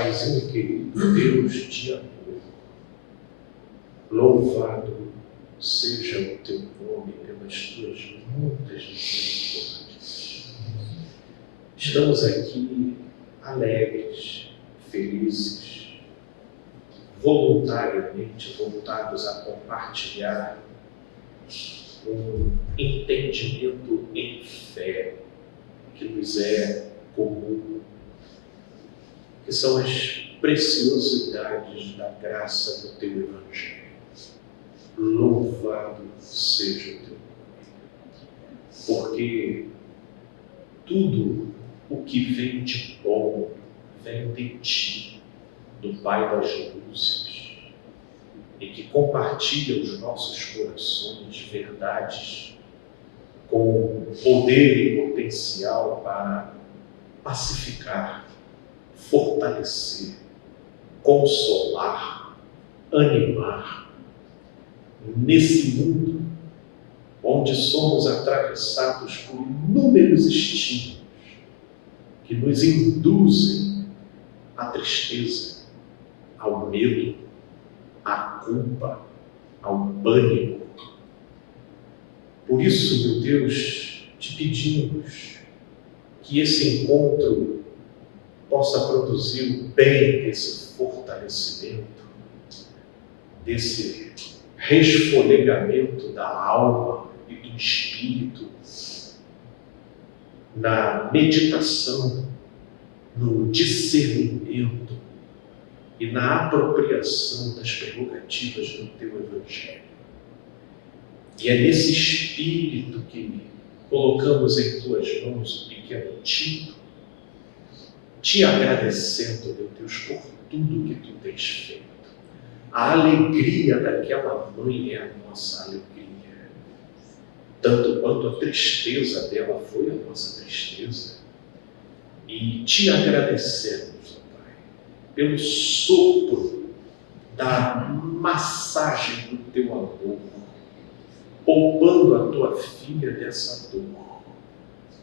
Paizinho querido, Deus de amor, louvado seja o teu nome pelas tuas muitas misericórdias. Estamos aqui alegres, felizes, voluntariamente voltados a compartilhar um entendimento em fé que nos é comum, que são as preciosidades da graça do teu Evangelho. Louvado seja o teu nome, porque tudo o que vem de bom vem de ti, do Pai das luzes, e que compartilha os nossos corações verdades com poder e potencial para pacificar, fortalecer, consolar, animar. Nesse mundo onde somos atravessados por inúmeros estímulos que nos induzem à tristeza, ao medo, à culpa, ao pânico. Por isso, meu Deus, te pedimos que esse encontro possa produzir o bem desse fortalecimento, desse resfolegamento da alma e do espírito, na meditação, no discernimento e na apropriação das prerrogativas do teu Evangelho. E é nesse espírito que colocamos em tuas mãos o pequeno Tito, te agradecendo, meu Deus, por tudo que tu tens feito. A alegria daquela mãe é a nossa alegria, tanto quanto a tristeza dela foi a nossa tristeza. E te agradecemos, ó Pai, pelo sopro da massagem do teu amor, poupando a tua filha dessa dor,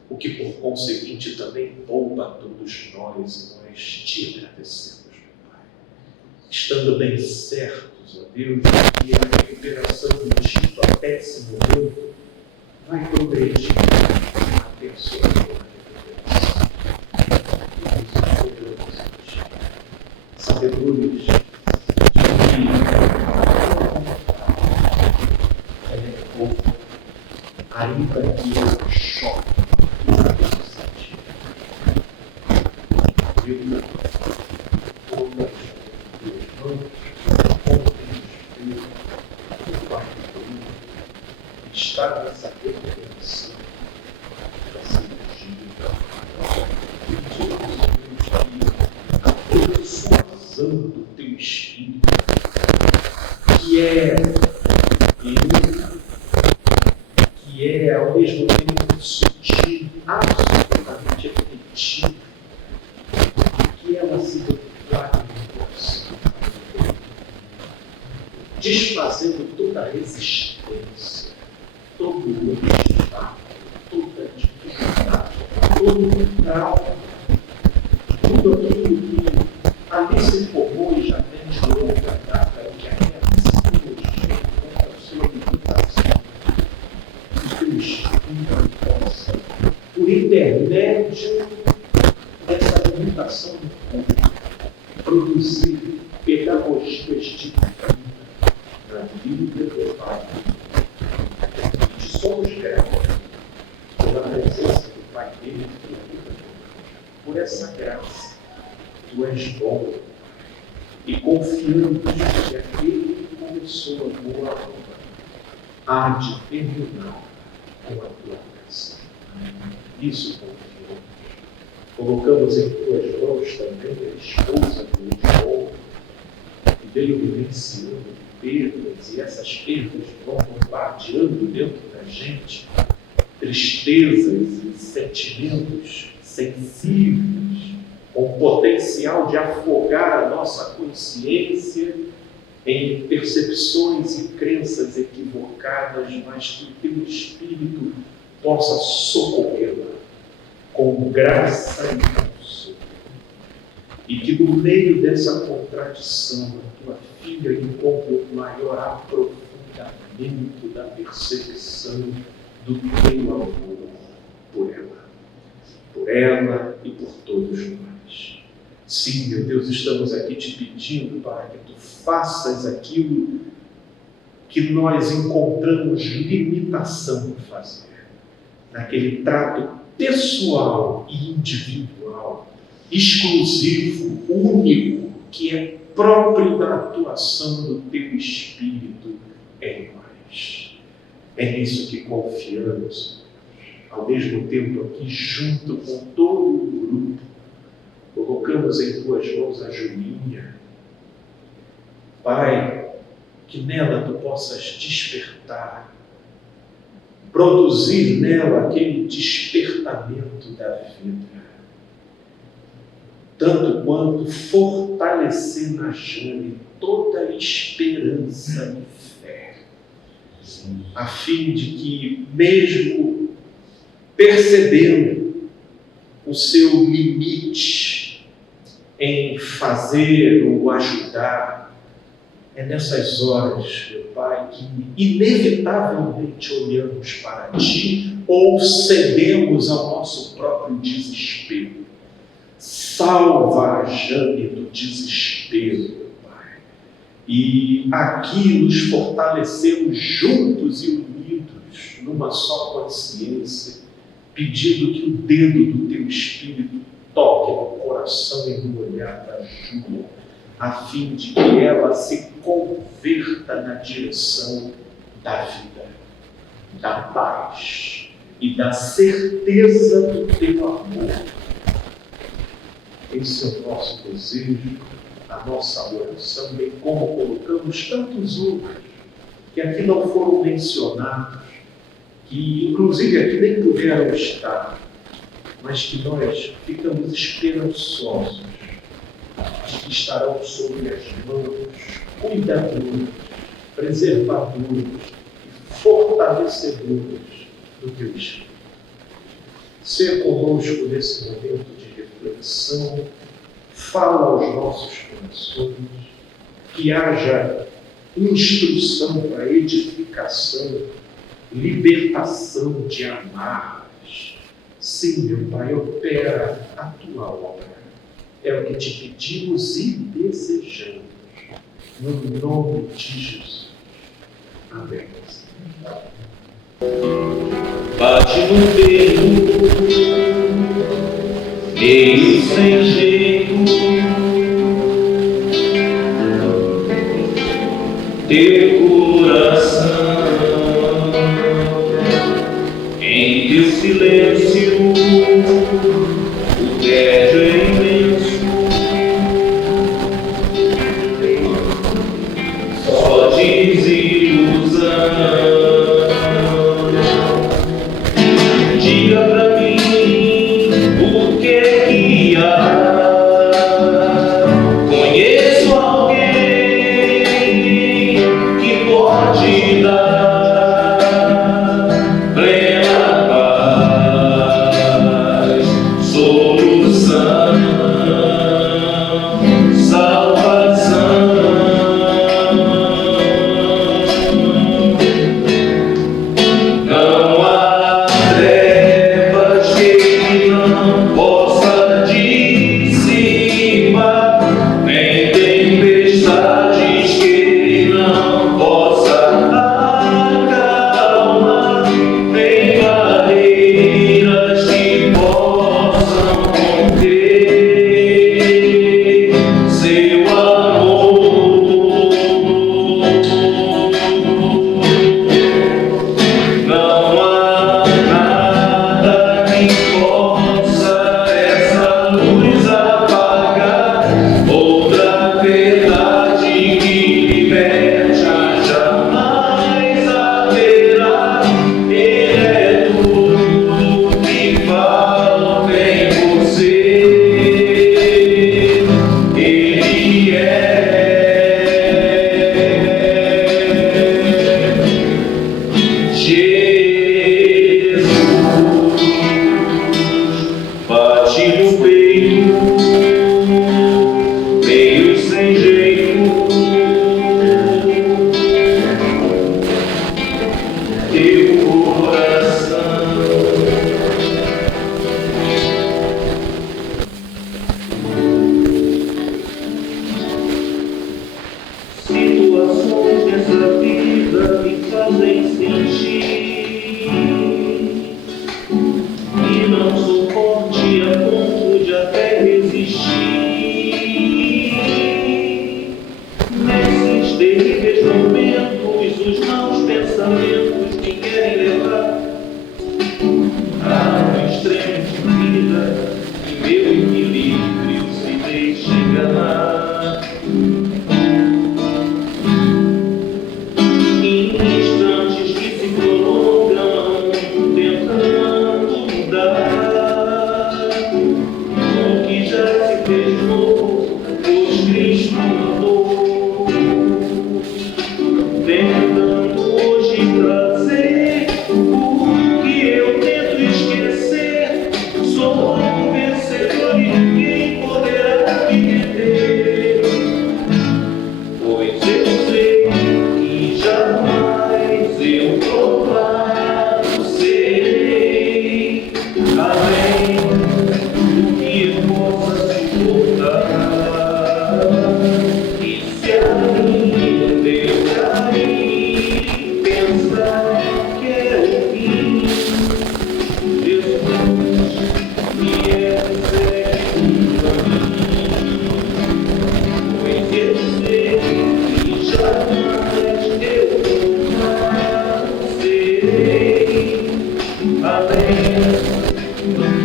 o que por conseguinte também poupa a todos nós, e nós te agradecemos, meu Pai. Estando bem certos, ó Deus, que a recuperação do Tito até esse momento vai progredir até a sua recuperação. Sabedores de que ela é pouco, ainda que ela choque, eu todas as mãos, está nessa recuperação da cirurgia, a persuasão do teu espírito, que é ao mesmo tempo sutil, absolutamente efetivo, que ela se declara no coração, desfazendo toda a resistência, todo o obstáculo, toda a dificuldade, todo o trauma, tudo aquilo que ali se formou e já vem de longa data, que a reação contra a sua limitação, o teu espírito possa, por intermédio dessa limitação do corpo, produzir pedagogias de vida na vida do Pai. E somos gratos pela presença do Pai dele na vida, por essa graça. Tu és bom, e confiamos que aquele que começou a boa obra há de terminar com a tua graça. Isso confiamos. Colocamos em tuas mãos também a esposa do João, que veio vivenciando perdas, e essas perdas vão bombardeando dentro da gente tristezas e sentimentos sensíveis, com potencial de afogar a nossa consciência em percepções e crenças equivocadas, mas que o teu Espírito possa socorrê-la com graça e consolo. e que no meio dessa contradição a tua filha encontre o maior aprofundamento da percepção do teu amor por ela e por todos nós. Sim, meu Deus, estamos aqui te pedindo para que tu faças aquilo que nós encontramos limitação em fazer, naquele trato pessoal e individual, exclusivo, único, que é próprio da atuação do teu Espírito em nós. É nisso que confiamos, ao mesmo tempo aqui junto com todo o grupo, colocamos em tuas mãos a Julinha. Pai, que nela tu possas despertar, produzir nela aquele despertamento da vida, tanto quanto fortalecer na Jane toda a esperança e fé, a fim de que, mesmo percebendo o seu limite em fazer ou ajudar, é nessas horas, meu Pai, que inevitavelmente olhamos para Ti ou cedemos ao nosso próprio desespero. Salva a Jane do desespero, meu Pai. E aqui nos fortalecemos juntos e unidos numa só consciência, pedindo que o dedo do Teu Espírito toque no coração e no olhar da Júlia, a fim de que ela se converta na direção da vida, da paz e da certeza do teu amor. Esse é o nosso desejo, a nossa oração, bem como colocamos tantos outros que aqui não foram mencionados, que inclusive aqui nem puderam estar, mas que nós ficamos esperançosos de que estarão sobre as mãos cuidadoras, preservadoras e fortalecedoras do teu Espírito. Ser conosco nesse momento de reflexão, fala aos nossos corações, que haja instrução para edificação, libertação de amarras. Sim, meu Pai, opera a tua obra. É o que te pedimos e desejamos, no nome de Jesus. Amém. Bate no peito, meio sem jeito, teu coração, em teu silêncio, o tédio é imenso, só desilusão. Diga pra mim o que é que há. Conheço alguém que pode dar plena paz, solução.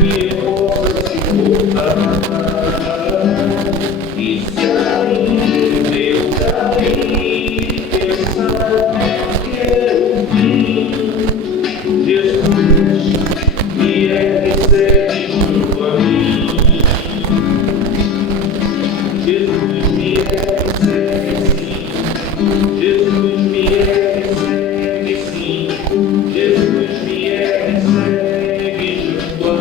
que possa suportar. E se ainda eu cair, pensar que é o fim, Jesus me recebe junto a mim. Jesus me recebe sim, Jesus me recebe sim, Jesus me recebe junto a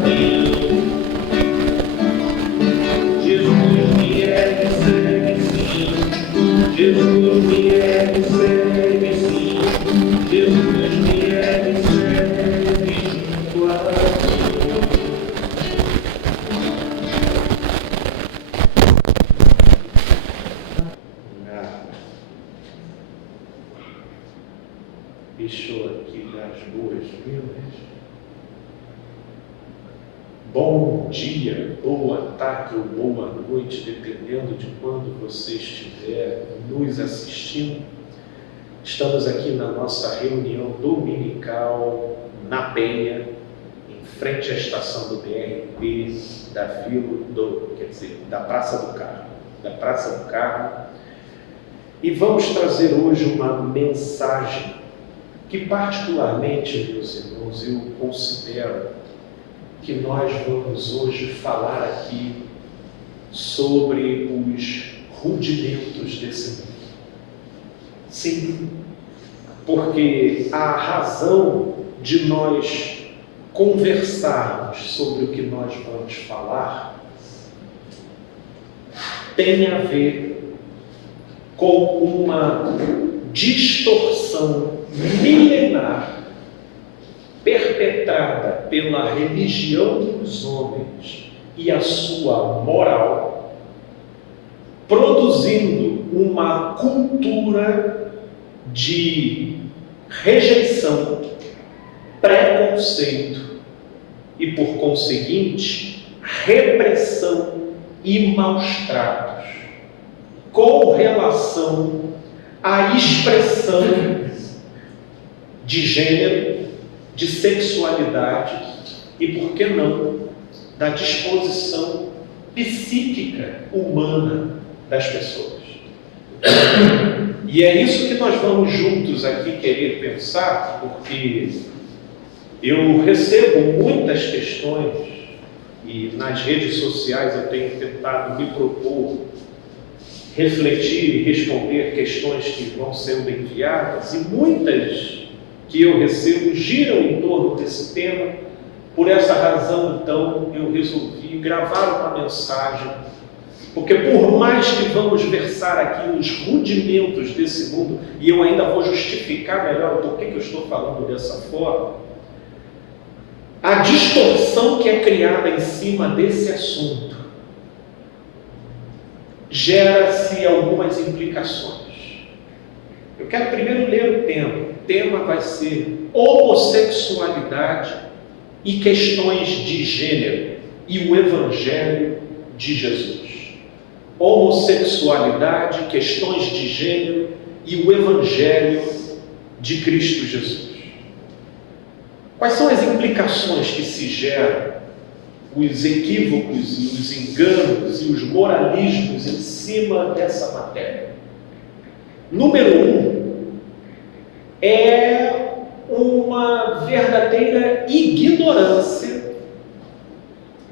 mim. Jesus me recebe sim, Jesus me recebe sim, Jesus me recebe junto a mim. Deixou aqui das boas-vindas. Bom dia, boa tarde ou boa noite, dependendo de quando você estiver nos assistindo. Estamos aqui na nossa reunião dominical na Penha, em frente à estação do BRT, da Praça do Carmo. E vamos trazer hoje uma mensagem que particularmente, meus irmãos, eu considero que nós vamos hoje falar aqui sobre os rudimentos desse mundo. Sim, porque a razão de nós conversarmos sobre o que nós vamos falar tem a ver com uma distorção milenar perpetrada pela religião dos homens e a sua moral, produzindo uma cultura de rejeição, preconceito e, por conseguinte, repressão e maus tratos com relação à expressão de gênero, de sexualidade e, por que não, da disposição psíquica humana das pessoas. E é isso que nós vamos juntos aqui querer pensar, porque eu recebo muitas questões e nas redes sociais eu tenho tentado me propor refletir e responder questões que vão sendo enviadas, e muitas que eu recebo giram em torno desse tema. Por essa razão, então, eu resolvi gravar uma mensagem, porque por mais que vamos versar aqui os rudimentos desse mundo, e eu ainda vou justificar melhor por que eu estou falando dessa forma, a distorção que é criada em cima desse assunto gera-se algumas implicações. Eu quero primeiro ler o tema. O tema vai ser homossexualidade e questões de gênero e o Evangelho de Jesus. Homossexualidade, questões de gênero e o Evangelho de Cristo Jesus. Quais são as implicações que se geram, os equívocos e os enganos e os moralismos em cima dessa matéria? Número 1 é uma verdadeira ignorância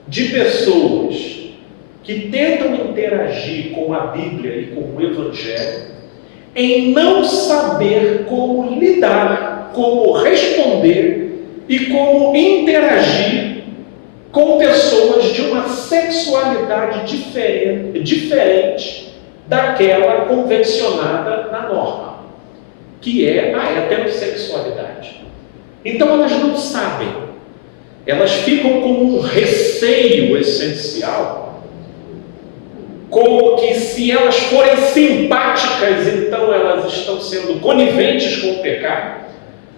de pessoas que tentam interagir com a Bíblia e com o Evangelho em não saber como lidar, como responder e como interagir com pessoas de uma sexualidade diferente daquela convencionada na norma, que é a heterossexualidade. Então elas não sabem, elas ficam com um receio essencial, como que se elas forem simpáticas, então elas estão sendo coniventes com o pecado.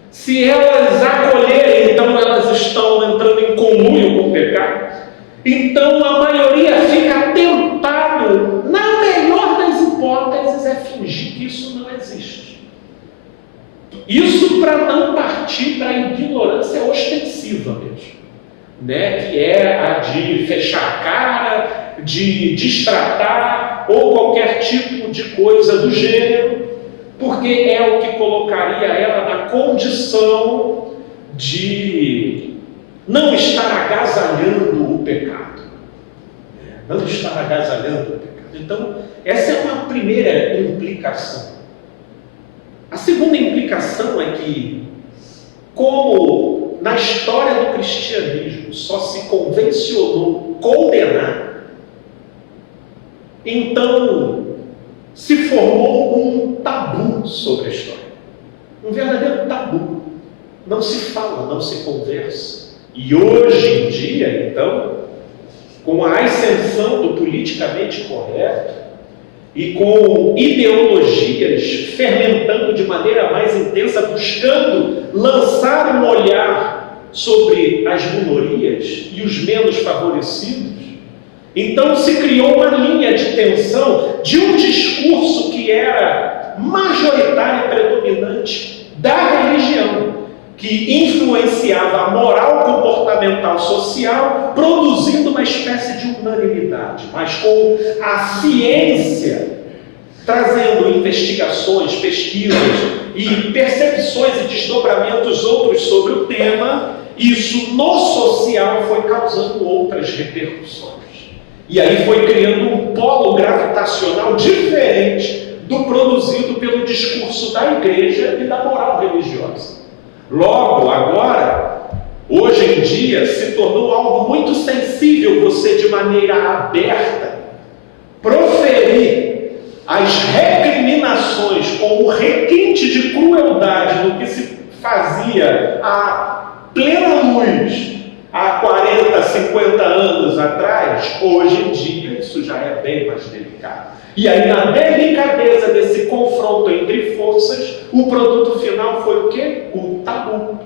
Se elas acolherem, então elas estão entrando em conluio com o pecado. Então a maioria fica tentado, na melhor das hipóteses, é fingir que isso não existe. Isso para não partir para a ignorância ostensiva mesmo. né, que é a de fechar a cara, de destratar ou qualquer tipo de coisa do gênero, porque é o que colocaria ela na condição de não estar agasalhando o pecado. Não estar agasalhando o pecado. Então, essa é uma primeira implicação. A segunda implicação é que, como na história do cristianismo só se convencionou condenar, então se formou um tabu sobre a história. Um verdadeiro tabu. Não se fala, não se conversa. E hoje em dia, então, com a ascensão do politicamente correto e com ideologias fermentando de maneira mais intensa, buscando lançar um olhar sobre as minorias e os menos favorecidos, então se criou uma linha de tensão de um discurso que era majoritário e predominante da religião, que influenciava a moral comportamental social, produzindo uma espécie de unanimidade, mas com a ciência trazendo investigações, pesquisas e percepções e desdobramentos outros sobre o tema, isso no social foi causando outras repercussões. E aí foi criando um polo gravitacional diferente do produzido pelo discurso da igreja e da moral religiosa. Logo, agora, hoje em dia, se tornou algo muito sensível você, de maneira aberta, proferir as recriminações com o requinte de crueldade do que se fazia a plena luz há 40, 50 anos atrás. Hoje em dia, isso já é bem mais delicado. E aí, na delicadeza desse confronto entre forças, o produto final foi o quê? O tabu.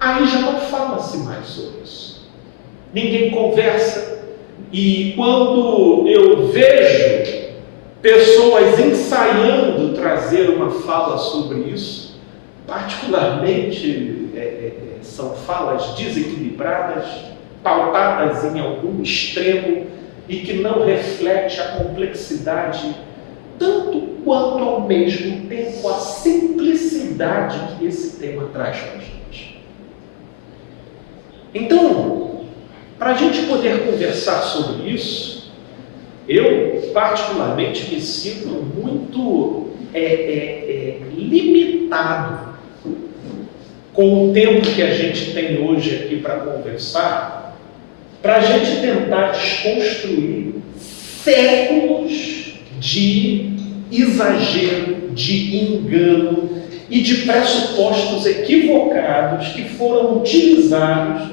Aí já não fala-se mais sobre isso. Ninguém conversa. E quando eu vejo pessoas ensaiando trazer uma fala sobre isso, particularmente são falas desequilibradas, pautadas em algum extremo, e que não reflete a complexidade, tanto quanto ao mesmo tempo a simplicidade que esse tema traz para a gente. Então, para a gente poder conversar sobre isso, eu particularmente me sinto muito limitado com o tempo que a gente tem hoje aqui para conversar, para a gente tentar desconstruir séculos de exagero, de engano e de pressupostos equivocados que foram utilizados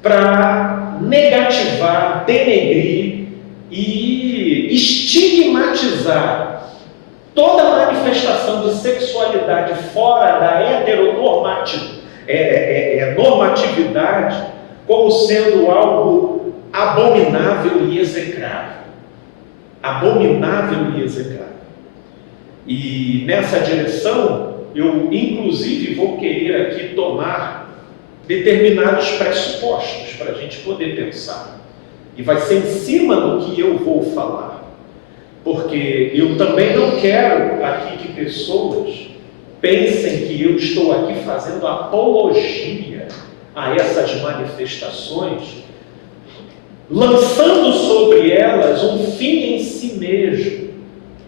para negativar, denegrir e estigmatizar toda manifestação de sexualidade fora da normatividade como sendo algo abominável e execrável. Abominável e execrável. E nessa direção, eu inclusive vou querer aqui tomar determinados pressupostos para a gente poder pensar. E vai ser em cima do que eu vou falar. Porque eu também não quero aqui que pessoas pensem que eu estou aqui fazendo apologia a essas manifestações, lançando sobre elas um fim em si mesmo,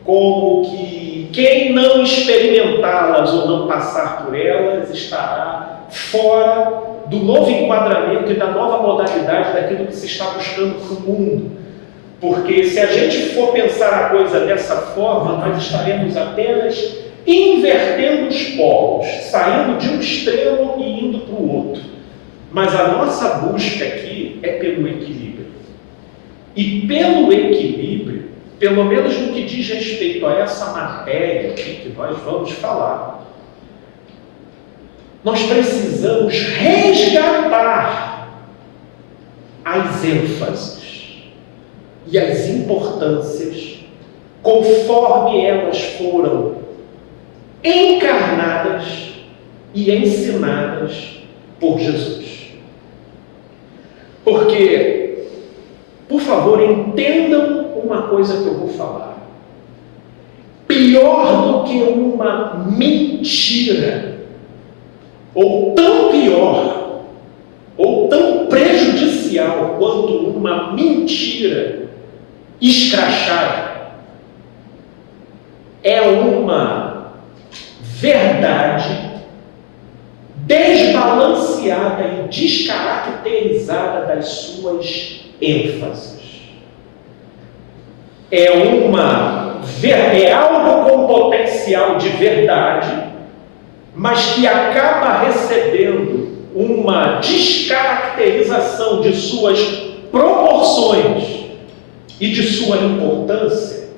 como que quem não experimentá-las ou não passar por elas estará fora do novo enquadramento e da nova modalidade daquilo que se está buscando para o mundo. Porque se a gente for pensar a coisa dessa forma, nós estaremos apenas invertendo os polos, saindo de um extremo e indo para o outro. Mas a nossa busca aqui é pelo equilíbrio. E pelo equilíbrio, pelo menos no que diz respeito a essa matéria aqui que nós vamos falar, nós precisamos resgatar as ênfases e as importâncias conforme elas foram encarnadas e ensinadas por Jesus. Porque, por favor, entendam uma coisa que eu vou falar. Pior do que uma mentira, ou tão pior, ou tão prejudicial quanto uma mentira escrachada, é uma verdade desbalanceada e descaracterizada das suas ênfases. É algo com potencial de verdade, mas que acaba recebendo uma descaracterização de suas proporções e de sua importância,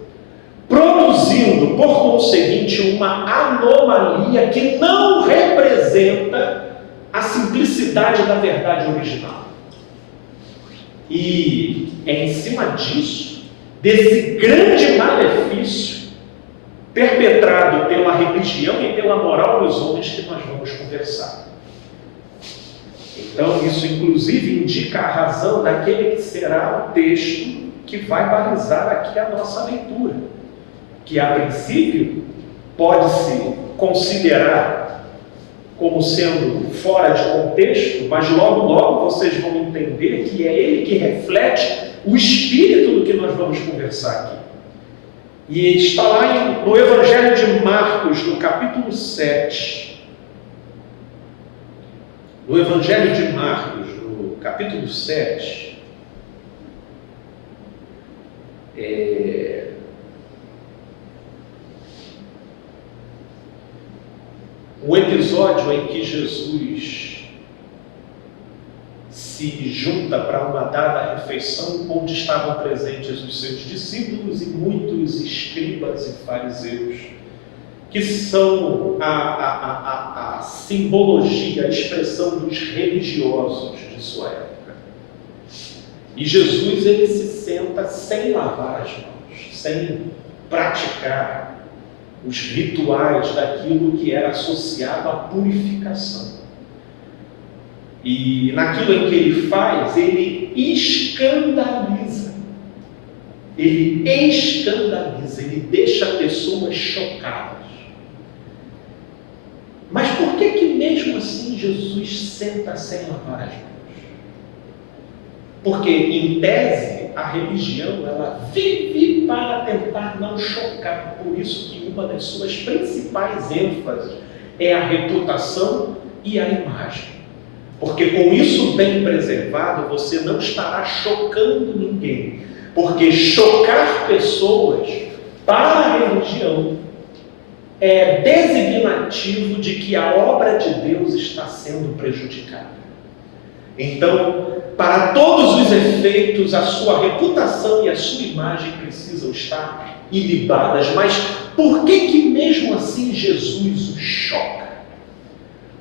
produzindo, por conseguinte, uma anomalia que não representa a simplicidade da verdade original. E é em cima disso, desse grande malefício perpetrado pela religião e pela moral dos homens, que nós vamos conversar. Então, isso inclusive indica a razão daquele que será o texto que vai balizar aqui a nossa leitura, que a princípio pode-se considerar como sendo fora de contexto, mas logo logo vocês vão entender que é ele que reflete o espírito do que nós vamos conversar aqui. E está lá no Evangelho de Marcos, no capítulo 7. No Evangelho de Marcos, no capítulo 7, o episódio em que Jesus se junta para uma dada refeição, onde estavam presentes os seus discípulos e muitos escribas e fariseus, que são a simbologia, a expressão dos religiosos de sua época. E Jesus, ele se senta sem lavar as mãos, sem praticar os rituais daquilo que era associado à purificação. E naquilo em que ele faz, ele escandaliza. Ele deixa pessoas chocadas. Mas por que mesmo assim Jesus senta sem lavar as mãos? Porque, em tese, a religião ela vive para tentar não chocar. Por isso que uma das suas principais ênfases é a reputação e a imagem. Porque com isso bem preservado, você não estará chocando ninguém. Porque chocar pessoas para a religião é designativo de que a obra de Deus está sendo prejudicada. Então, para todos os efeitos, a sua reputação e a sua imagem precisam estar ilibadas. Mas por que mesmo assim Jesus o choca?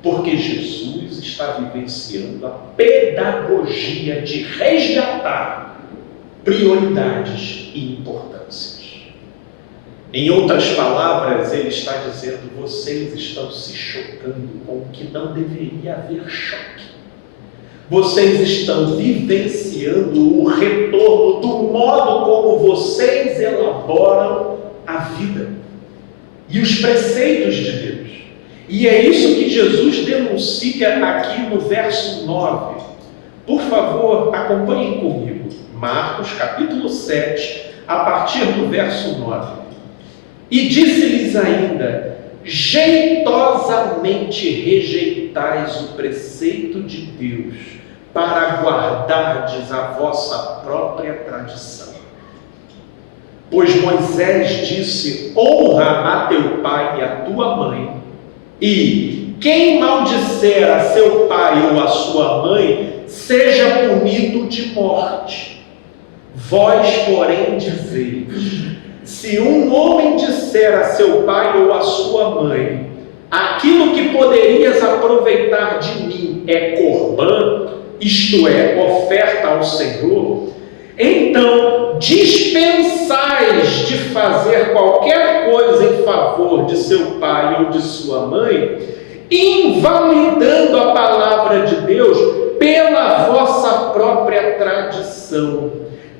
Porque Jesus está vivenciando a pedagogia de resgatar prioridades e importâncias. Em outras palavras, ele está dizendo: vocês estão se chocando com o que não deveria haver choque. Vocês estão vivenciando o retorno do modo como vocês elaboram a vida e os preceitos de Deus. E é isso que Jesus denuncia aqui no verso 9. Por favor, acompanhem comigo. Marcos, capítulo 7, a partir do verso 9. E disse-lhes ainda: jeitosamente rejeitais o preceito de Deus, para guardardes a vossa própria tradição. Pois Moisés disse: honra a teu pai e a tua mãe, e quem maldisser a seu pai ou a sua mãe, seja punido de morte. Vós, porém, dizeis: se um homem disser a seu pai ou a sua mãe, aquilo que poderias aproveitar de mim é corbã, isto é, oferta ao Senhor, então dispensais de fazer qualquer coisa em favor de seu pai ou de sua mãe, invalidando a palavra de Deus pela vossa própria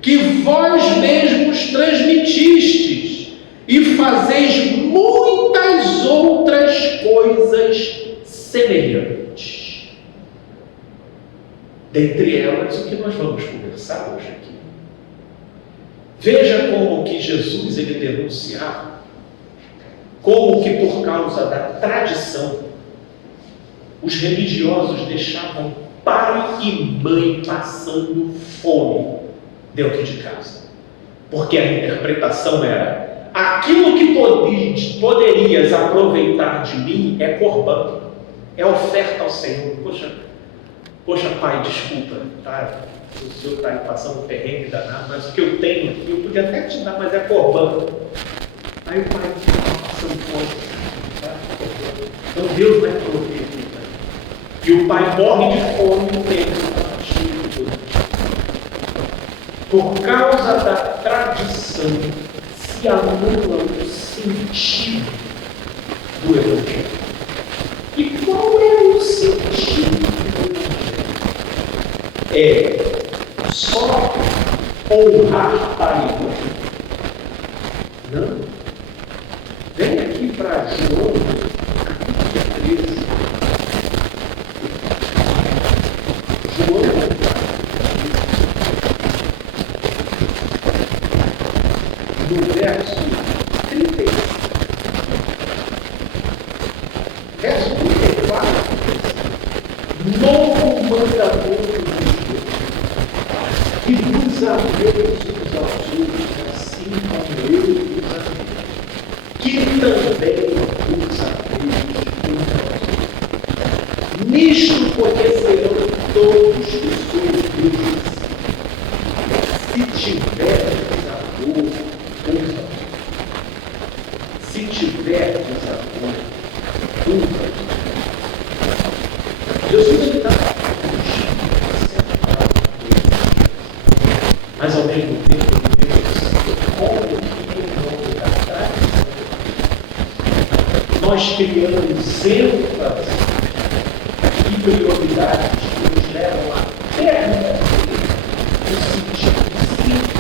que vós mesmos transmitistes, e fazeis muitas outras coisas semelhantes. Dentre elas, o que nós vamos conversar hoje aqui. Veja como que Jesus ele denunciava, como que por causa da tradição, os religiosos deixavam pai e mãe passando fome dentro de casa. Porque a interpretação era: aquilo que poderias aproveitar de mim é corbã, é oferta ao Senhor. Poxa pai, desculpa, tá? O senhor está aí passando perrengue danado, mas o que eu tenho aqui, eu podia até te dar, mas é corbã. Aí o pai estava passando fome, tá? Então Deus vai prover aqui. E o pai morre de fome no tempo. Por causa da tradição, se anula o sentido do Evangelho. E qual é o sentido do Evangelho? É só honrar pai e mãe? Não. Vem aqui para João, capítulo 13. João, no verso 35, verso 34, novo mandamento de Deus, que vos ameis uns aos outros, assim como eu vos amei, que também vos ameis uns aos outros. Nisto conhecerão todos que sois meus discípulos, se tiverdes amor uns aos outros. Se tiverdes amor uns aos outros. Jesus está mas ao mesmo tempo ele denuncia como que em nome da tradição nós criamos ênfase e prioridades que nos levam a perder o sentido simples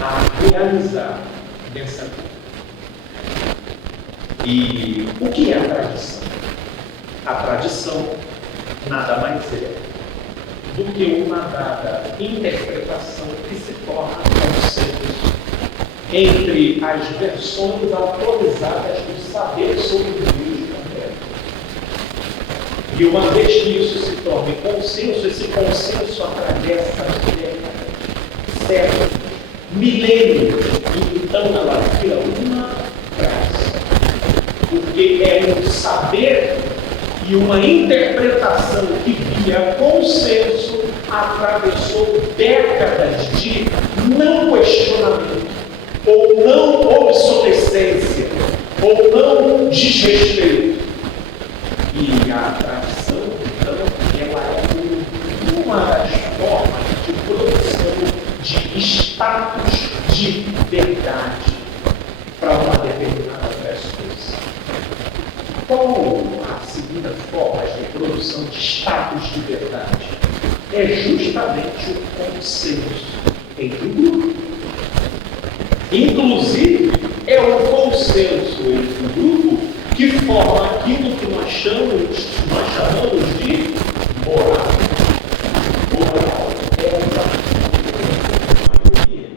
a realizar dessa vida. E o que é a tradição? A tradição nada mais é do que uma dada interpretação que se torna consenso entre as versões autorizadas do saber sobre Deus também. E uma vez que isso se torne consenso, esse consenso atravessa séculos, milênios, e então ela vira uma graça. Porque é um saber e uma interpretação que via consenso atravessou décadas de não questionamento, ou não obsolescência, ou não desrespeito. E a tradição, então, ela é uma das formas de produção de status de verdade para uma determinada pessoa. Qual a segunda forma de produção de status de verdade? É justamente o consenso entre o grupo. Inclusive, é o consenso entre o grupo que forma aquilo que nós chamamos de moral. Moral é a maioria.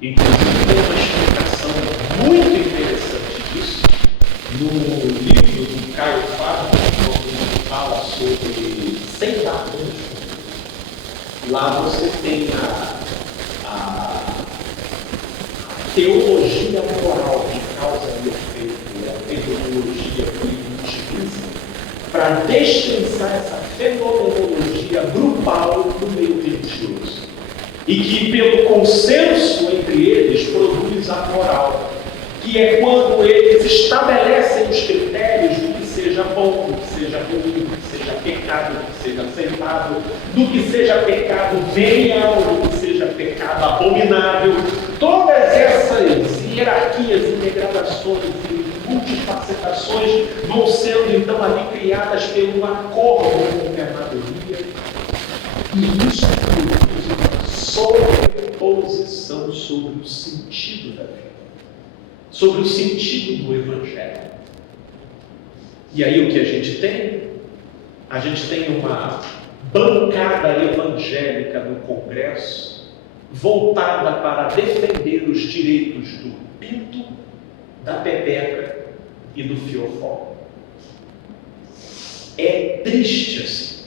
Inclusive, tem uma explicação muito interessante disso no livro do Caio Fábio, quando ele fala sobre 100 fatores. Lá você tem a teologia moral de causa e efeito, a teologia que ele utiliza para destrinçar essa fenomenologia grupal do meio religioso. E que, pelo consenso entre eles, produz a moral, que é quando eles estabelecem os critérios do que seja bom, do que seja ruim, do que seja pecado, do que seja aceitável, do que seja pecado venial, do que seja pecado abominável. Todas essas hierarquias e degradações e multifacetações vão sendo então ali criadas pelo acordo com a governadoria. E isso produz uma sobreposição sobre o sentido da vida, sobre o sentido do Evangelho. E aí o que a gente tem? A gente tem uma bancada evangélica no Congresso voltada para defender os direitos do pinto, da pepeca e do fiofó. É triste assim.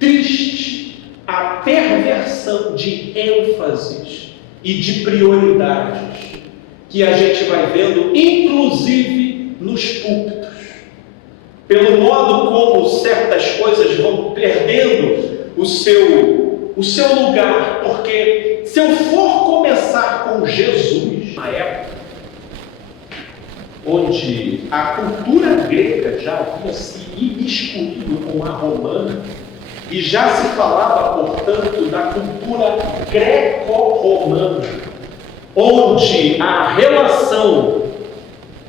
Triste a perversão de ênfases e de prioridades que a gente vai vendo, inclusive nos púlpitos, pelo modo como certas coisas vão perdendo o seu lugar, porque se eu for começar com Jesus, na época onde a cultura grega já havia se imiscuído com a romana, e já se falava, portanto, da cultura greco-romana, onde a relação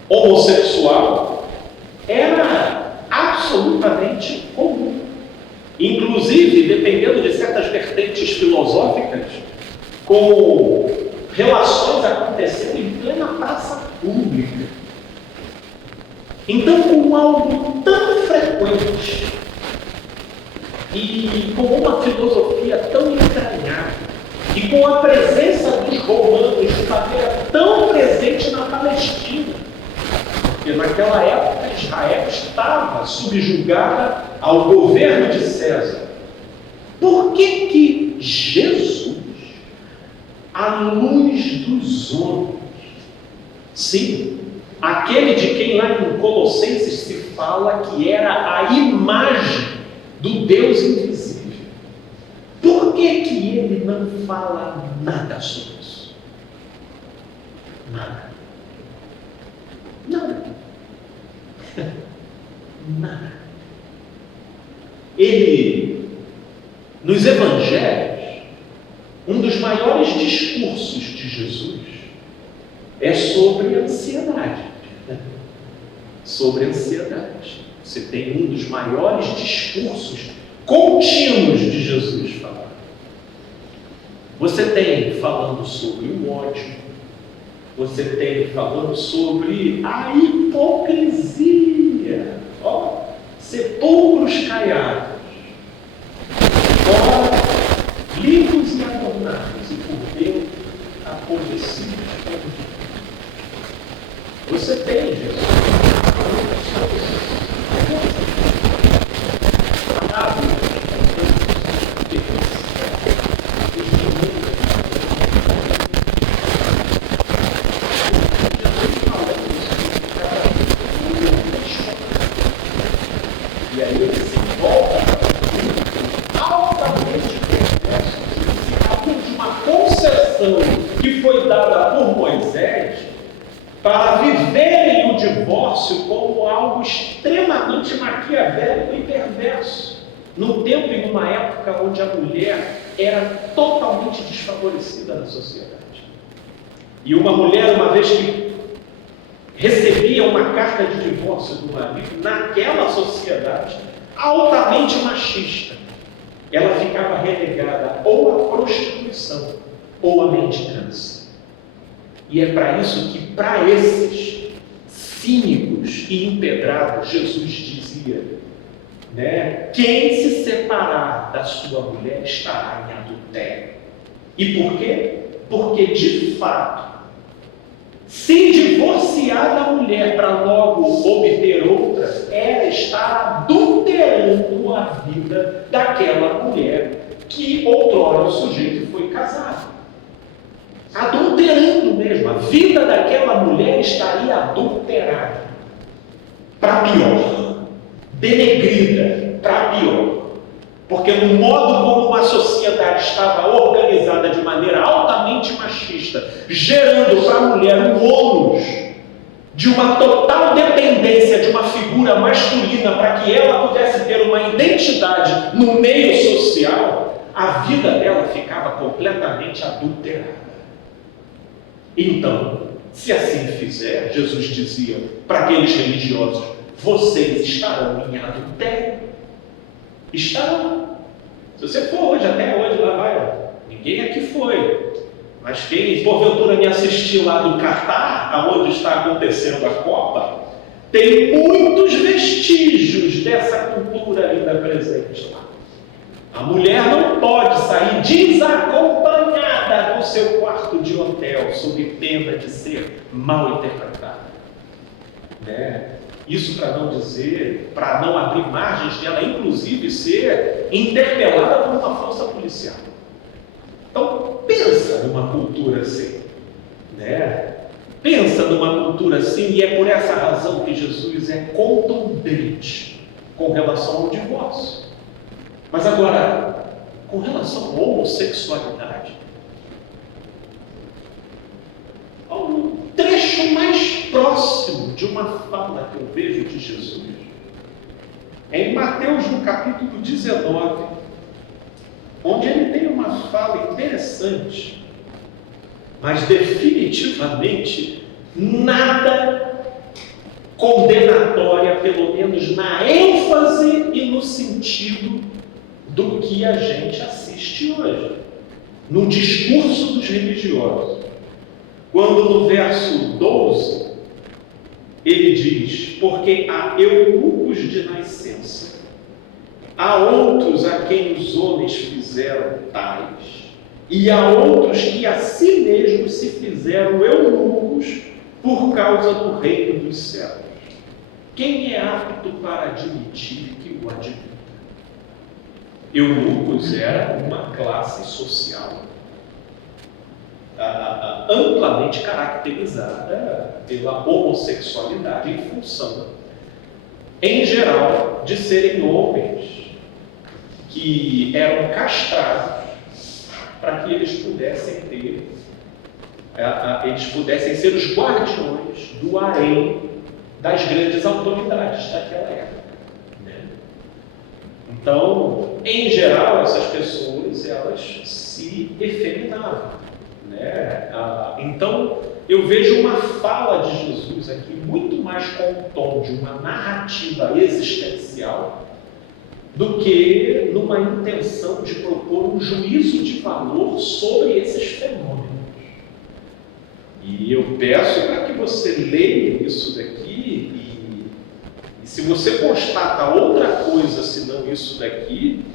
homossexual era absolutamente comum. Inclusive, dependendo de certas vertentes filosóficas, com relações acontecendo em plena praça pública. Então, com algo tão frequente e com uma filosofia tão entranhada, e com a presença dos romanos de maneira tão presente na Palestina, porque naquela época Israel estava subjugada ao governo de César. Por que Jesus, à luz dos homens, sim, aquele de quem lá em Colossenses se fala que era a imagem do Deus invisível, por que ele não fala nada sobre isso? Nada. Nada. Nada. Ele, nos evangelhos, um dos maiores discursos de Jesus é sobre ansiedade. Sobre ansiedade. Você tem um dos maiores discursos contínuos de Jesus falando. Você tem falando sobre o ódio. Você tem falando sobre a hipocrisia. Ó, sepulcros caiados. Fora, limpos e adornados, e por dentro apodrecidos. Você tem, Jesus. E aí ele se volta altamente perverso, de uma concessão que foi dada por Moisés para viverem o divórcio como algo extremamente maquiavélico e perverso, num tempo e numa época onde a mulher era totalmente desfavorecida na sociedade. E uma mulher, uma vez que recebia uma carta de divórcio do marido, naquela sociedade altamente machista, ela ficava relegada ou à prostituição ou à mendicância. E é para isso que, para esses cínicos e empedrados, Jesus dizia, né, quem se separar da sua mulher estará em adultério. E por quê? Porque, de fato, se divorciar da mulher para logo obter outra, ela está adulterando a vida daquela mulher que outrora o sujeito foi casado. Adulterando mesmo, a vida daquela mulher estaria adulterada. Para pior, denegrida, para pior. Porque no modo como uma sociedade estava organizada de maneira altamente machista, gerando para a mulher um ônus de uma total dependência de uma figura masculina para que ela pudesse ter uma identidade no meio social, a vida dela ficava completamente adulterada. Então, se assim fizer, Jesus dizia para aqueles religiosos, vocês estarão em adultério. Estarão. Se você for hoje, até hoje, lá vai, ó, ninguém aqui foi. Mas quem porventura me assistiu lá do Catar, aonde está acontecendo a Copa, tem muitos vestígios dessa cultura ainda presente lá. A mulher não pode sair desacompanhada do seu quarto de hotel, sob pena de ser mal interpretada. Né? Isso para não dizer, para não abrir margens de ela, inclusive, ser interpelada por uma força policial. Então, pensa numa cultura assim. Né? Pensa numa cultura assim, e é por essa razão que Jesus é contundente com relação ao divórcio. Mas agora, com relação à homossexualidade, um trecho mais próximo de uma fala que eu vejo de Jesus é em Mateus, no capítulo 19, onde ele tem uma fala interessante, mas definitivamente nada condenatória, pelo menos na ênfase e no sentido do que a gente assiste hoje, no discurso dos religiosos. Quando no verso 12, ele diz: porque há eunucos de nascença, há outros a quem os homens fizeram tais, e há outros que a si mesmos se fizeram eunucos por causa do reino dos céus. Quem é apto para admitir que o admita? Eunucos era uma classe social amplamente caracterizada pela homossexualidade em função, em geral, de serem homens que eram castrados para que eles pudessem ser os guardiões do harém das grandes autoridades daquela época. Né? Então, em geral, essas pessoas elas se efeminavam. Né? Então, eu vejo uma fala de Jesus aqui muito mais com o tom de uma narrativa existencial do que numa intenção de propor um juízo de valor sobre esses fenômenos. E eu peço para que você leia isso daqui e se você constata outra coisa senão isso daqui,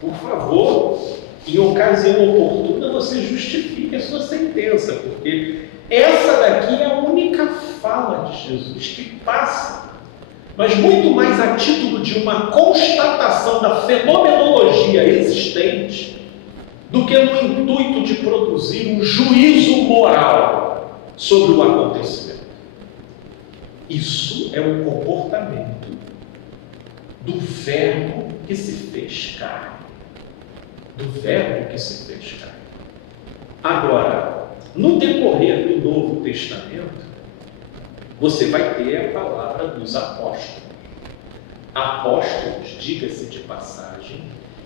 por favor, em ocasião oportuna, você justifique a sua sentença, porque essa daqui é a única fala de Jesus que passa, mas muito mais a título de uma constatação da fenomenologia existente do que no intuito de produzir um juízo moral sobre o acontecimento. Isso é o comportamento do Verbo que se fez carne. Do Verbo que se fez carne. Agora, no decorrer do Novo Testamento, você vai ter a palavra dos apóstolos. Apóstolos, diga-se de passagem,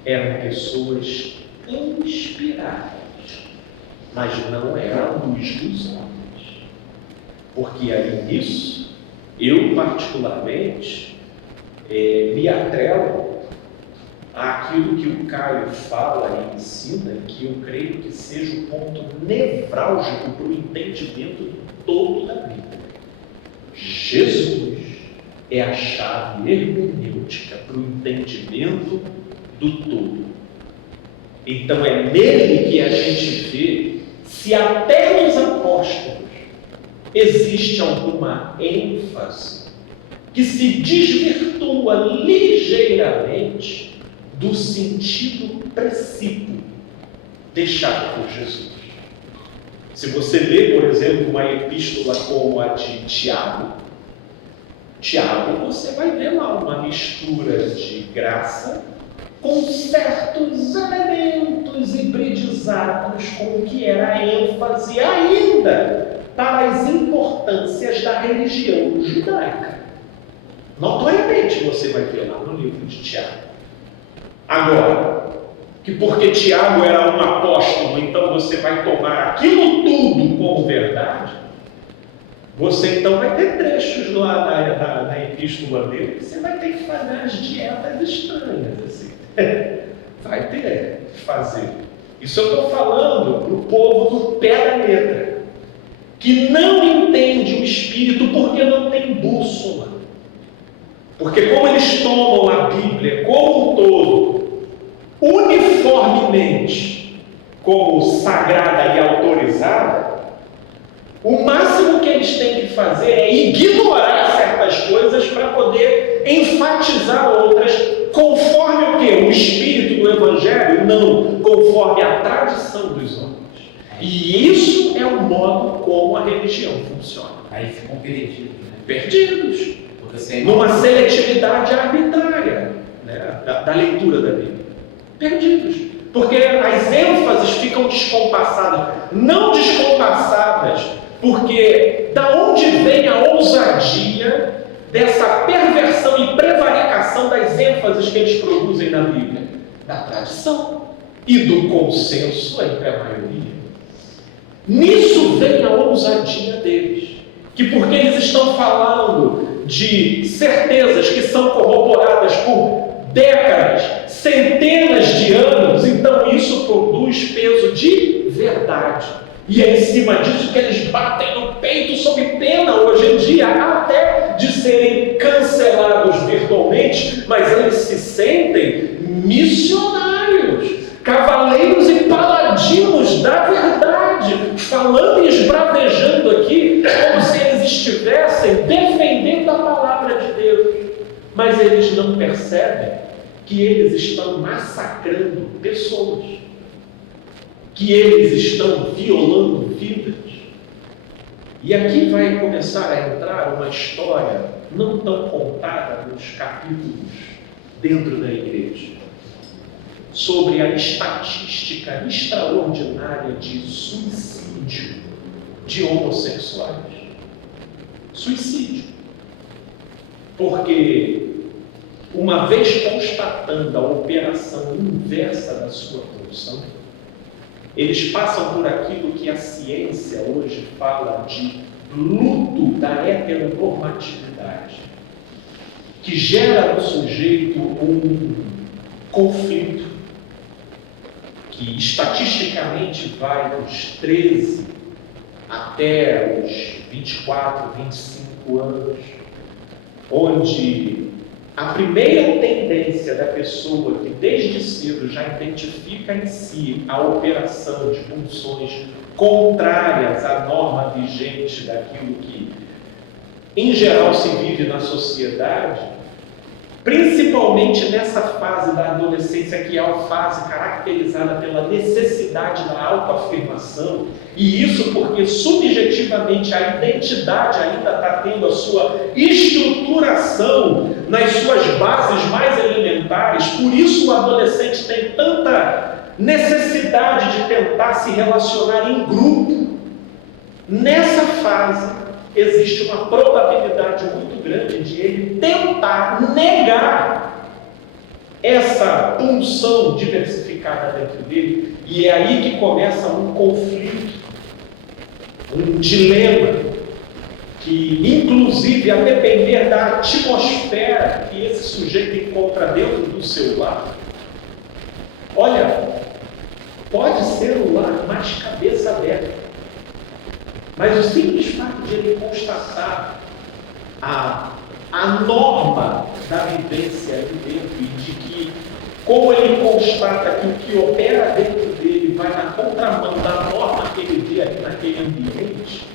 eram pessoas inspiradas, mas não eram a luz dos homens. Porque aí nisso, eu particularmente me atrelo àquilo que o Caio fala e ensina, que eu creio que seja o ponto nevrálgico para o entendimento do todo da Bíblia. Jesus é a chave hermenêutica para o entendimento do todo. Então é nele que a gente vê se até nos apóstolos existe alguma ênfase que se desvirtua ligeiramente do sentido precípio deixado por Jesus. Se você lê, por exemplo, uma epístola como a de Tiago, você vai ver lá uma mistura de graça com certos elementos hibridizados com o que era a ênfase ainda para as importâncias da religião judaica. Notoriamente você vai ver lá no livro de Tiago. Agora, que porque Tiago era um apóstolo, então você vai tomar aquilo tudo como verdade, você então vai ter trechos lá na epístola dele, que você vai ter que fazer as dietas estranhas, assim. fazer. Isso eu estou falando para o povo do pé da letra, que não entende o Espírito porque não tem bússola. Porque como eles tomam a Bíblia como um todo, uniformemente, como sagrada e autorizada, o máximo que eles têm que fazer é ignorar certas coisas para poder enfatizar outras, conforme o quê? O espírito do Evangelho? Não, conforme a tradição dos homens. E isso é o modo como a religião funciona. Aí ficam perdidos, né? Perdidos. Porque Numa seletividade arbitrária, né, da leitura da Bíblia. Perdidos. Porque as ênfases ficam descompassadas. Não descompassadas, porque da onde vem a ousadia dessa perversão e prevaricação das ênfases que eles produzem na Bíblia? Da tradição e do consenso entre a maioria. Nisso vem a ousadia deles. Que porque eles estão falando de certezas que são corroboradas por décadas, centenas de anos, então isso produz peso de verdade. E é em cima disso que eles batem no peito sob pena hoje em dia, até de serem cancelados virtualmente, mas eles se sentem missionários, cavaleiros e paladinos da verdade, falando e esbravejando aqui como se eles estivessem defendendo a palavra de Deus. Mas eles não percebem que eles estão massacrando pessoas, que eles estão violando vidas. E aqui vai começar a entrar uma história não tão contada nos capítulos dentro da igreja, sobre a estatística extraordinária de suicídio de homossexuais. Suicídio. Porque, uma vez constatando a operação inversa da sua pulsão, eles passam por aquilo que a ciência hoje fala de luto da heteronormatividade, que gera no sujeito um conflito que estatisticamente vai dos 13 até os 24, 25 anos, onde a primeira tendência da pessoa que desde cedo já identifica em si a operação de pulsões contrárias à norma vigente daquilo que em geral se vive na sociedade, principalmente nessa fase da adolescência, que é uma fase caracterizada pela necessidade da autoafirmação, e isso porque subjetivamente a identidade ainda está tendo a sua estruturação nas suas bases mais elementares, por isso o adolescente tem tanta necessidade de tentar se relacionar em grupo. Nessa fase, existe uma probabilidade muito grande de ele tentar negar essa pulsão diversificada dentro dele, e é aí que começa um conflito, um dilema, que inclusive a depender da atmosfera que esse sujeito encontra dentro do seu lar, olha, pode ser o lar mais cabeça aberta, mas o simples fato de ele constatar a norma da vivência ali dentro, e de que, como ele constata que o que opera dentro dele vai na contramão da norma que ele vê ali naquele ambiente,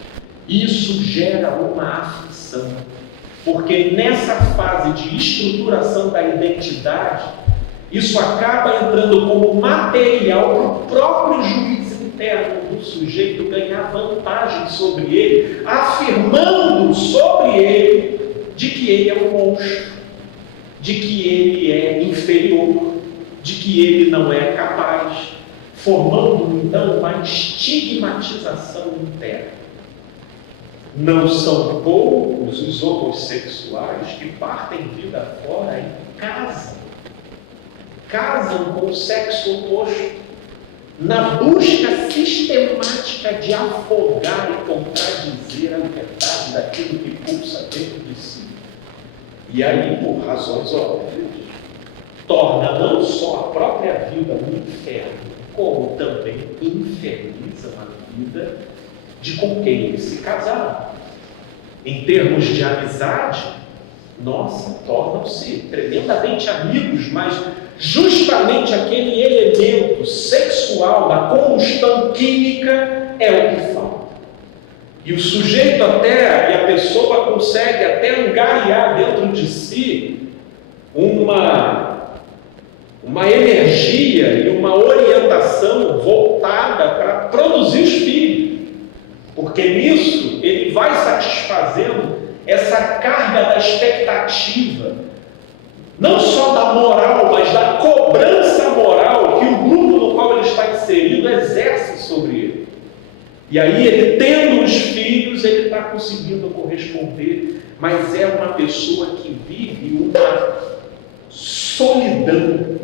isso gera uma aflição. Porque nessa fase de estruturação da identidade, isso acaba entrando como material para o próprio juiz interno do sujeito ganhar vantagem sobre ele, afirmando sobre ele de que ele é um monstro, de que ele é inferior, de que ele não é capaz, formando então uma estigmatização interna. Não são poucos os homossexuais que partem vida fora e casam com o sexo oposto, na busca sistemática de afogar e contradizer a verdade daquilo que pulsa dentro de si. E aí, por razões óbvias, torna não só a própria vida no inferno, como também infernizam a vida de com quem eles se casaram. Em termos de amizade, nossa, tornam-se tremendamente amigos, mas justamente aquele elemento sexual da combustão química é o que falta. E o sujeito até, e a pessoa consegue até angariar dentro de si uma energia e uma orientação voltada para produzir os filhos, porque nisso ele vai satisfazendo essa carga da expectativa, não só da moral, mas da cobrança moral que o grupo no qual ele está inserido exerce sobre ele. E aí ele tendo os filhos, ele está conseguindo corresponder, mas é uma pessoa que vive uma solidão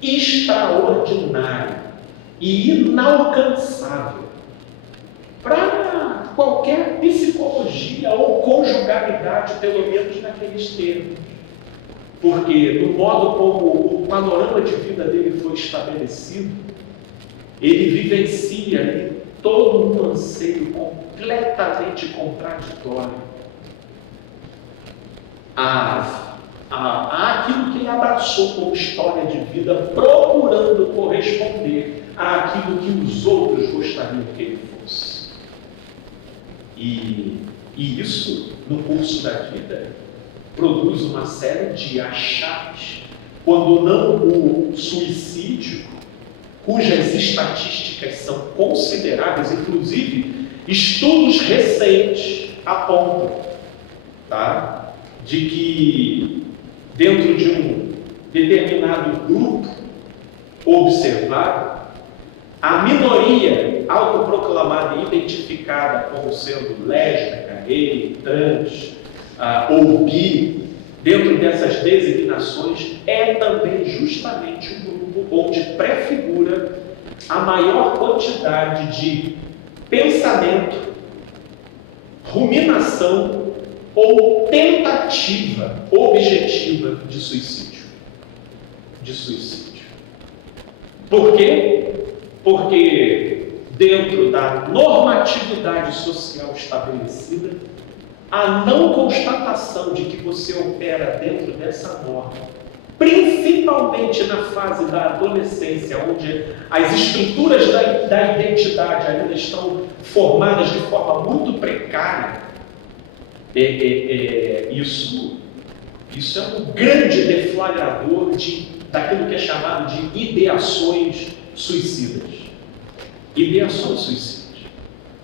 extraordinária e inalcançável para qualquer psicologia ou conjugalidade, pelo menos naqueles termos. Porque no modo como o panorama de vida dele foi estabelecido, ele vivencia ali todo um anseio completamente contraditório àquilo que ele abraçou como história de vida, procurando corresponder àquilo que os outros gostariam que ele fosse. E isso, no curso da vida, produz uma série de achaques, quando não o suicídio, cujas estatísticas são consideráveis, inclusive estudos recentes apontam, de que dentro de um determinado grupo observado, a minoria autoproclamada e identificada como sendo lésbica, gay, trans ou bi, dentro dessas designações, é também justamente um grupo onde prefigura a maior quantidade de pensamento, ruminação ou tentativa objetiva de suicídio. Por quê? Porque dentro da normatividade social estabelecida, a não constatação de que você opera dentro dessa norma, principalmente na fase da adolescência, onde as estruturas da identidade ainda estão formadas de forma muito precária, isso é um grande deflagrador daquilo que é chamado de ideações suicidas. Ideações suicidas.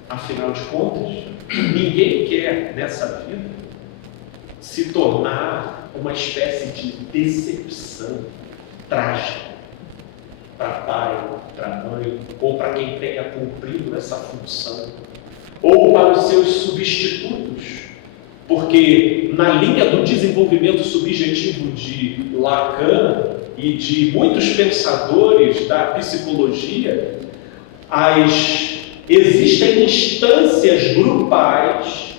Afinal de contas, ninguém quer nessa vida se tornar uma espécie de decepção trágica para pai, para mãe, ou para quem tenha cumprido essa função, ou para os seus substitutos. Porque na linha do desenvolvimento subjetivo de Lacan e de muitos pensadores da psicologia, existem instâncias grupais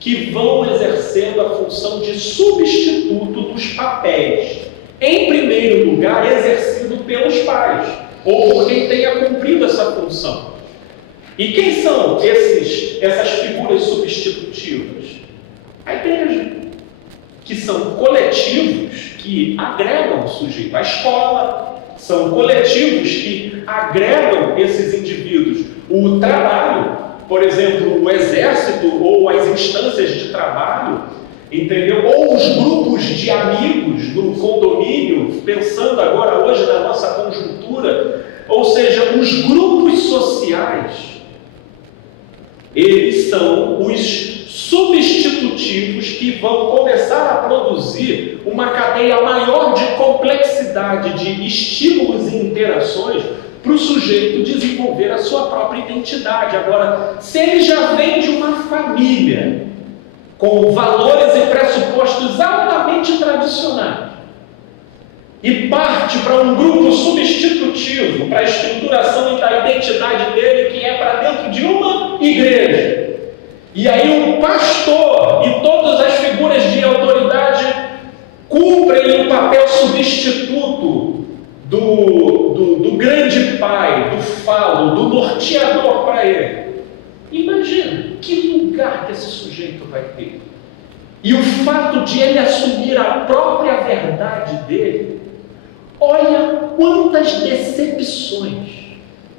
que vão exercendo a função de substituto dos papéis, em primeiro lugar exercido pelos pais, ou por quem tenha cumprido essa função. E quem são essas figuras substitutivas? A igreja, que são coletivos que agregam o sujeito. A escola são coletivos que agregam esses indivíduos. O trabalho, por exemplo, o exército ou as instâncias de trabalho, entendeu? Ou os grupos de amigos no condomínio, pensando agora hoje na nossa conjuntura, ou seja, os grupos sociais, eles são os substitutivos que vão começar a produzir uma cadeia maior de complexidade de estímulos e interações para o sujeito desenvolver a sua própria identidade. Agora, se ele já vem de uma família com valores e pressupostos altamente tradicionais e parte para um grupo substitutivo para a estruturação da identidade dele, que é para dentro de uma igreja, e aí o pastor e todas as figuras de autoridade cumprem o papel substituto do grande pai, do falo, do norteador para ele. Imagina que lugar que esse sujeito vai ter. E o fato de ele assumir a própria verdade dele, olha quantas decepções,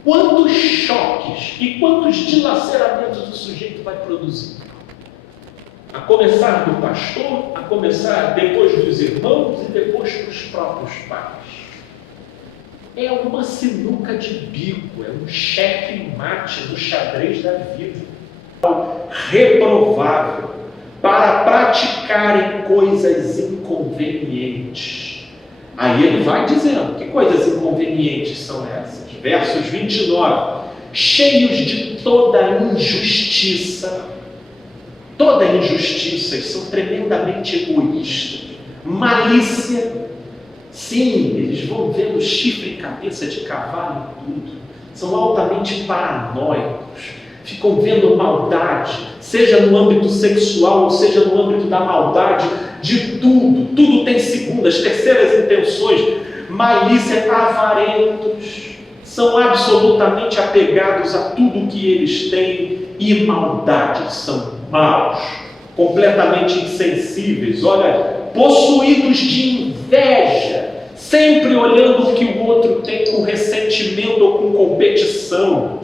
quantos choques e quantos dilaceramentos o sujeito vai produzir. A começar do pastor, a começar depois dos irmãos e depois dos próprios pais. É uma sinuca de bico, é um cheque-mate do xadrez da vida. Reprovável para praticarem coisas inconvenientes. Aí ele vai dizendo, que coisas inconvenientes são essas? Versos 29, cheios de toda injustiça. Toda injustiça, são tremendamente egoístas. Malícia, sim, eles vão vendo chifre e cabeça de cavalo em tudo. São altamente paranoicos, ficam vendo maldade, seja no âmbito sexual, ou seja no âmbito da maldade, de tudo. Tudo tem segundas, terceiras intenções. Malícia, avarentos, são absolutamente apegados a tudo que eles têm, e maldade, são maus, completamente insensíveis, olha, possuídos de inveja, sempre olhando o que o outro tem com ressentimento ou com competição.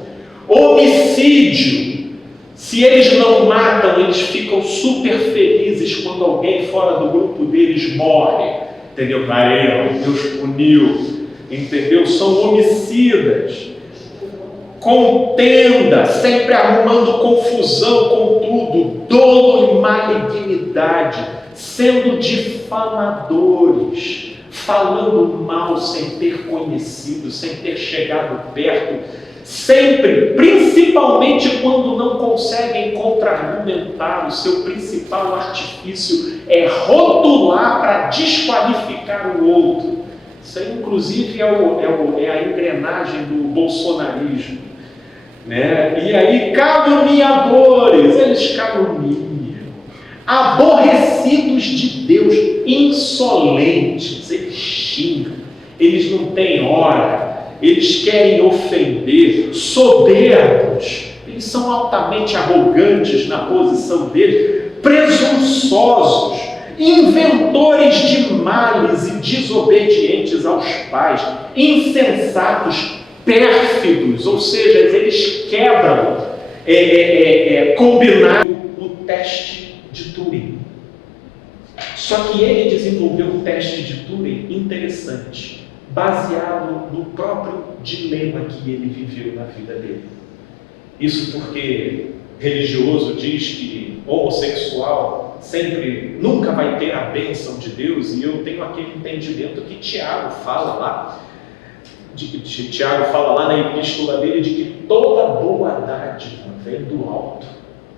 Homicídio, se eles não matam, eles ficam super felizes quando alguém fora do grupo deles morre, entendeu? Deus puniu, entendeu? São homicidas. Contenda, sempre arrumando confusão com tudo, dolo e malignidade, sendo difamadores, falando mal sem ter conhecido, sem ter chegado perto, sempre, principalmente quando não conseguem contra-argumentar, o seu principal artifício é rotular para desqualificar o outro. Isso aí, inclusive, é a engrenagem do bolsonarismo. Né? E aí, caluniadores, eles caluniam, aborrecidos de Deus, insolentes, eles xingam, eles não têm hora, eles querem ofender, soberbos, eles são altamente arrogantes na posição deles, presunçosos, inventores de males e desobedientes aos pais, insensatos, pérfidos, ou seja, eles quebram combinar o teste de Turing. Só que ele desenvolveu um teste de Turing interessante, baseado no próprio dilema que ele viveu na vida dele. Isso porque religioso diz que homossexual nunca vai ter a bênção de Deus, e eu tenho aquele entendimento que Tiago fala lá, na epístola dele, de que toda boa dádiva vem do alto,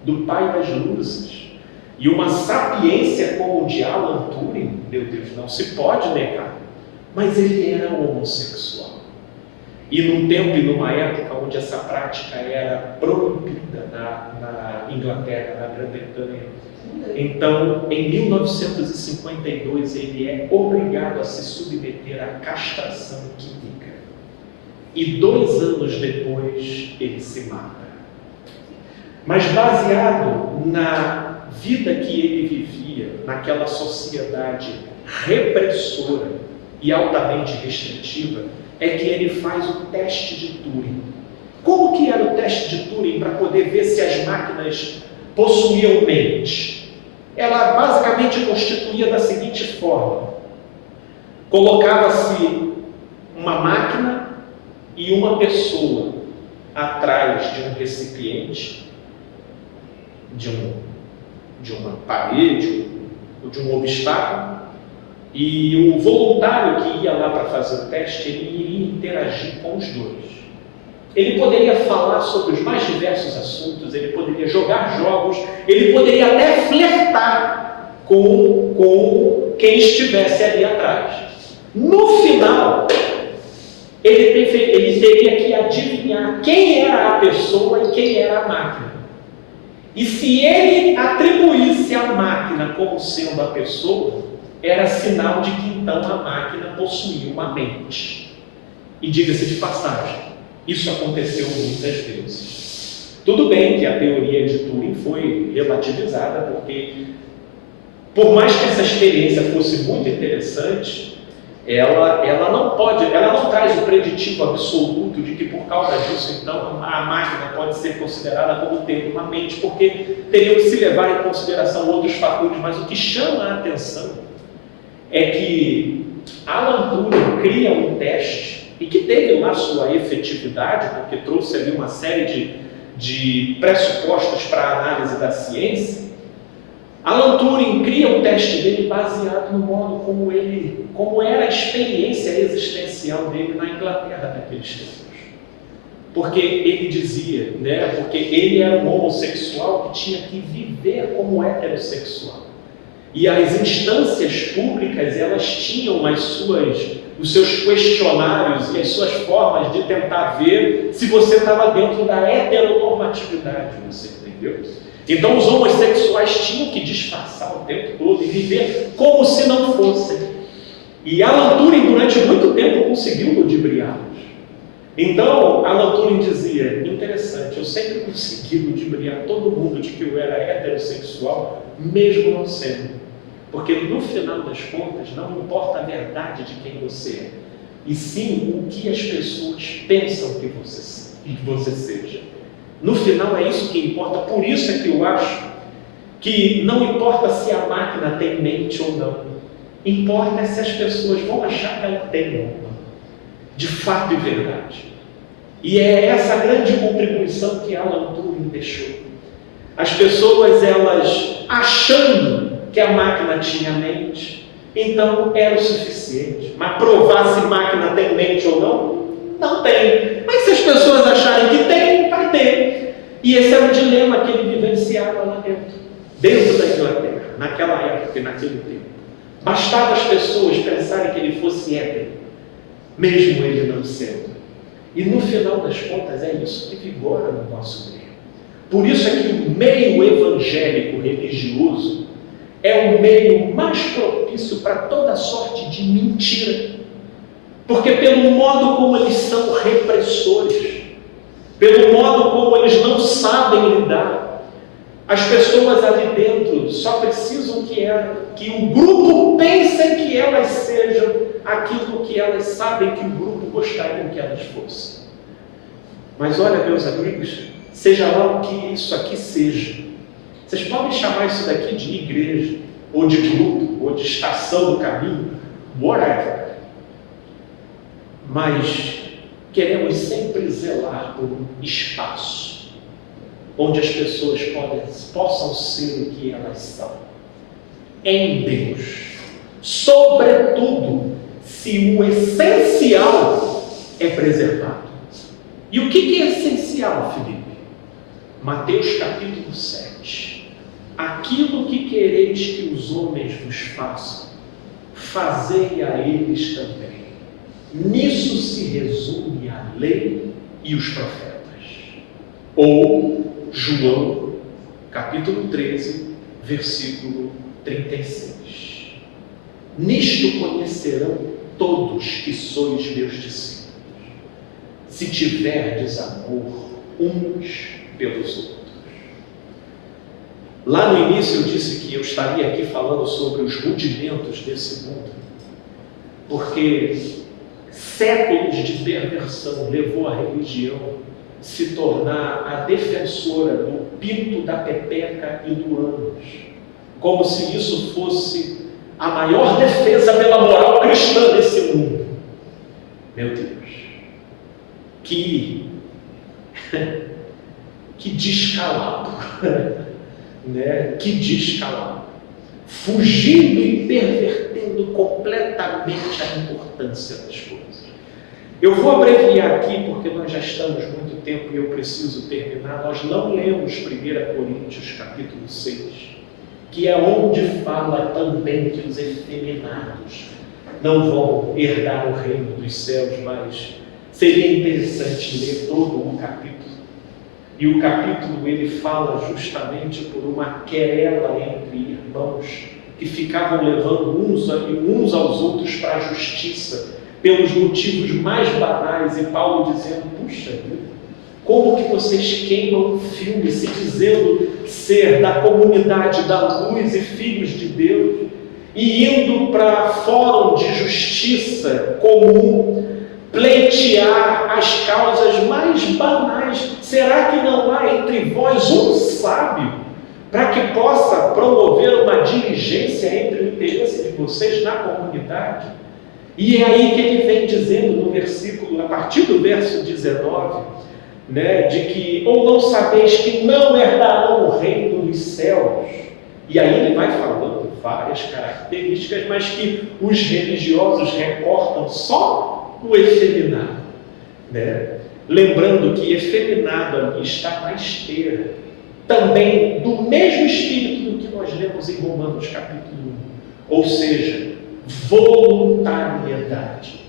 do Pai das luzes. E uma sapiência como o de Alan Turing, meu Deus, não se pode negar, mas ele era homossexual. E num tempo e numa época onde essa prática era proibida na Inglaterra, na Grã-Bretanha. Então, em 1952, ele é obrigado a se submeter à castração química. E 2 anos depois, ele se mata. Mas baseado na vida que ele vivia, naquela sociedade repressora e altamente restritiva, é que ele faz o teste de Turing. Como que era o teste de Turing para poder ver se as máquinas possuíam mente? Ela basicamente constituía da seguinte forma: colocava-se uma máquina e uma pessoa atrás de um recipiente, de uma parede ou de um obstáculo, e o voluntário que ia lá para fazer o teste, ele iria interagir com os dois. Ele poderia falar sobre os mais diversos assuntos, ele poderia jogar jogos, ele poderia até flertar com quem estivesse ali atrás. No final, ele teria que adivinhar quem era a pessoa e quem era a máquina. E se ele atribuísse a máquina como sendo a pessoa, era sinal de que então a máquina possuía uma mente. E diga-se de passagem, isso aconteceu muitas vezes. Tudo bem que a teoria de Turing foi relativizada, porque por mais que essa experiência fosse muito interessante, ela não traz o preditivo absoluto de que por causa disso, então, a máquina pode ser considerada como tendo uma mente, porque teriam que se levar em consideração outros fatores, mas o que chama a atenção é que Alan Turing cria um teste, e que teve lá sua efetividade, porque trouxe ali uma série de pressupostos para a análise da ciência. Alan Turing cria o teste dele baseado no modo como era a experiência existencial dele na Inglaterra naqueles tempos. Porque ele dizia, porque ele era um homossexual que tinha que viver como heterossexual. E as instâncias públicas, elas tinham os seus questionários e as suas formas de tentar ver se você estava dentro da heteronormatividade, você entendeu? Então os homossexuais tinham que disfarçar o tempo todo e viver como se não fossem. E Alan Turing durante muito tempo conseguiu ludibriá-los. Então Alan Turing dizia, interessante, eu sempre consegui ludibriar todo mundo de que eu era heterossexual, mesmo não sendo. Porque no final das contas não importa a verdade de quem você é, e sim o que as pessoas pensam que você seja. No final é isso que importa. Por isso é que eu acho que não importa se a máquina tem mente ou não, importa se as pessoas vão achar que ela tem ou não, de fato e verdade. E é essa grande contribuição que Alan Turing deixou. As pessoas, elas achando que a máquina tinha mente, então era o suficiente. Mas provar se a máquina tem mente ou não, não tem. Mas se as pessoas acharem que tem, vai ter. E esse era o dilema que ele vivenciava lá dentro da Inglaterra, naquela época e naquele tempo. Bastava as pessoas pensarem que ele fosse hétero, mesmo ele não sendo. E no final das contas é isso que vigora no nosso meio. Por isso é que o meio evangélico religioso é o meio mais propício para toda sorte de mentira. Porque pelo modo como eles são repressores, pelo modo como eles não sabem lidar, as pessoas ali dentro só precisam que o grupo pense que elas sejam aquilo que elas sabem que o grupo gostaria que elas fossem. Mas olha, meus amigos, seja lá o que isso aqui seja, vocês podem chamar isso daqui de igreja, ou de grupo, ou de estação do caminho, whatever. Mas queremos sempre zelar por um espaço onde as pessoas possam ser o que elas são, em Deus. Sobretudo, se o essencial é preservado. E o que é essencial, Felipe? Mateus capítulo 7. Aquilo que quereis que os homens vos façam, fazei a eles também. Nisso se resume a lei e os profetas. Ou João, capítulo 13, versículo 36. Nisto conhecerão todos que sois meus discípulos, se tiverdes amor uns pelos outros. Lá no início eu disse que eu estaria aqui falando sobre os rudimentos desse mundo, porque séculos de perversão levou a religião a se tornar a defensora do pinto, da pepeca e do ânus, como se isso fosse a maior defesa pela moral cristã desse mundo. Meu Deus, que descalabro, né? Que descalabro, fugindo e pervertendo completamente a importância das coisas. Eu vou abreviar aqui porque nós já estamos muito tempo e eu preciso terminar. Nós não lemos 1 Coríntios capítulo 6, que é onde fala também que os efeminados não vão herdar o reino dos céus, mas seria interessante ler todo o capítulo. E o capítulo ele fala justamente por uma querela entre irmãos que ficavam levando uns aos outros para a justiça, pelos motivos mais banais, e Paulo dizendo, puxa vida, como que vocês queimam um filme se dizendo ser da comunidade da luz e filhos de Deus, e indo para fórum de justiça comum, pleitear as causas mais banais. Será que não há entre vós um sábio para que possa promover uma diligência entre o interesse de vocês na comunidade? E é aí que ele vem dizendo no versículo, a partir do verso 19, de que, ou não sabeis que não herdarão o reino dos céus? E aí ele vai falando várias características, mas que os religiosos recortam só o efeminado, lembrando que efeminado ali está na esteira, também do mesmo espírito do que nós lemos em Romanos capítulo 1, ou seja, voluntariedade.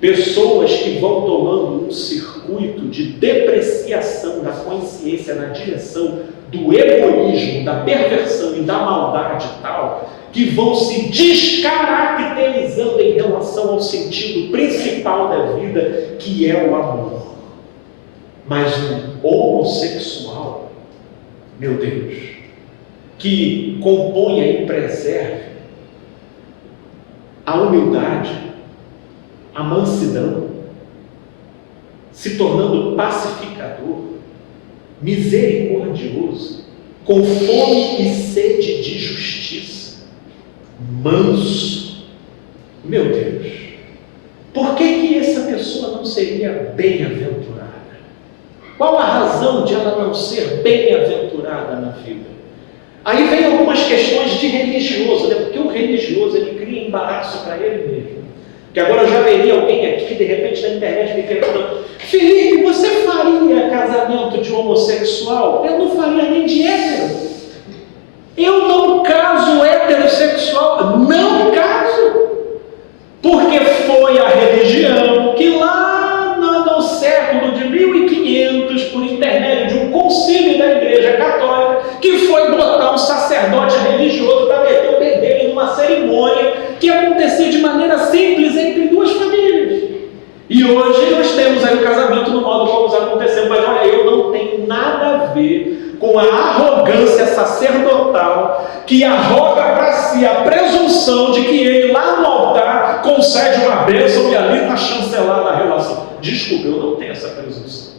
Pessoas que vão tomando um circuito de depreciação da consciência na direção do egoísmo, da perversão e da maldade tal, que vão se descaracterizando em relação ao sentido principal da vida, que é o amor. Mas um homossexual, meu Deus, que componha e preserve a humildade, a mansidão, se tornando pacificador, misericordioso, com fome e sede de justiça, manso. Meu Deus, por que essa pessoa não seria bem-aventurada? Qual a razão de ela não ser bem-aventurada na vida? Aí vem algumas questões de religioso, porque o religioso ele cria embaraço para ele mesmo. Que agora eu já veria alguém aqui, de repente, na internet me perguntando: Felipe, você faria casamento de homossexual? Eu não faria nem de hétero. Eu não caso heterossexual, não caso. Porque foi a religião que lá no século de 1500, por intermédio de um concílio da Igreja Católica, que foi botar um sacerdote religioso para meter o bedelho numa cerimônia que acontecia de maneira simples entre duas famílias. E hoje nós temos aí o casamento no modo como está acontecendo, mas olha, eu não tenho nada a ver com a arrogância sacerdotal que arroga para si a presunção de que ele lá no altar concede uma bênção e ali está chancelada a relação. Desculpa, eu não tenho essa presunção.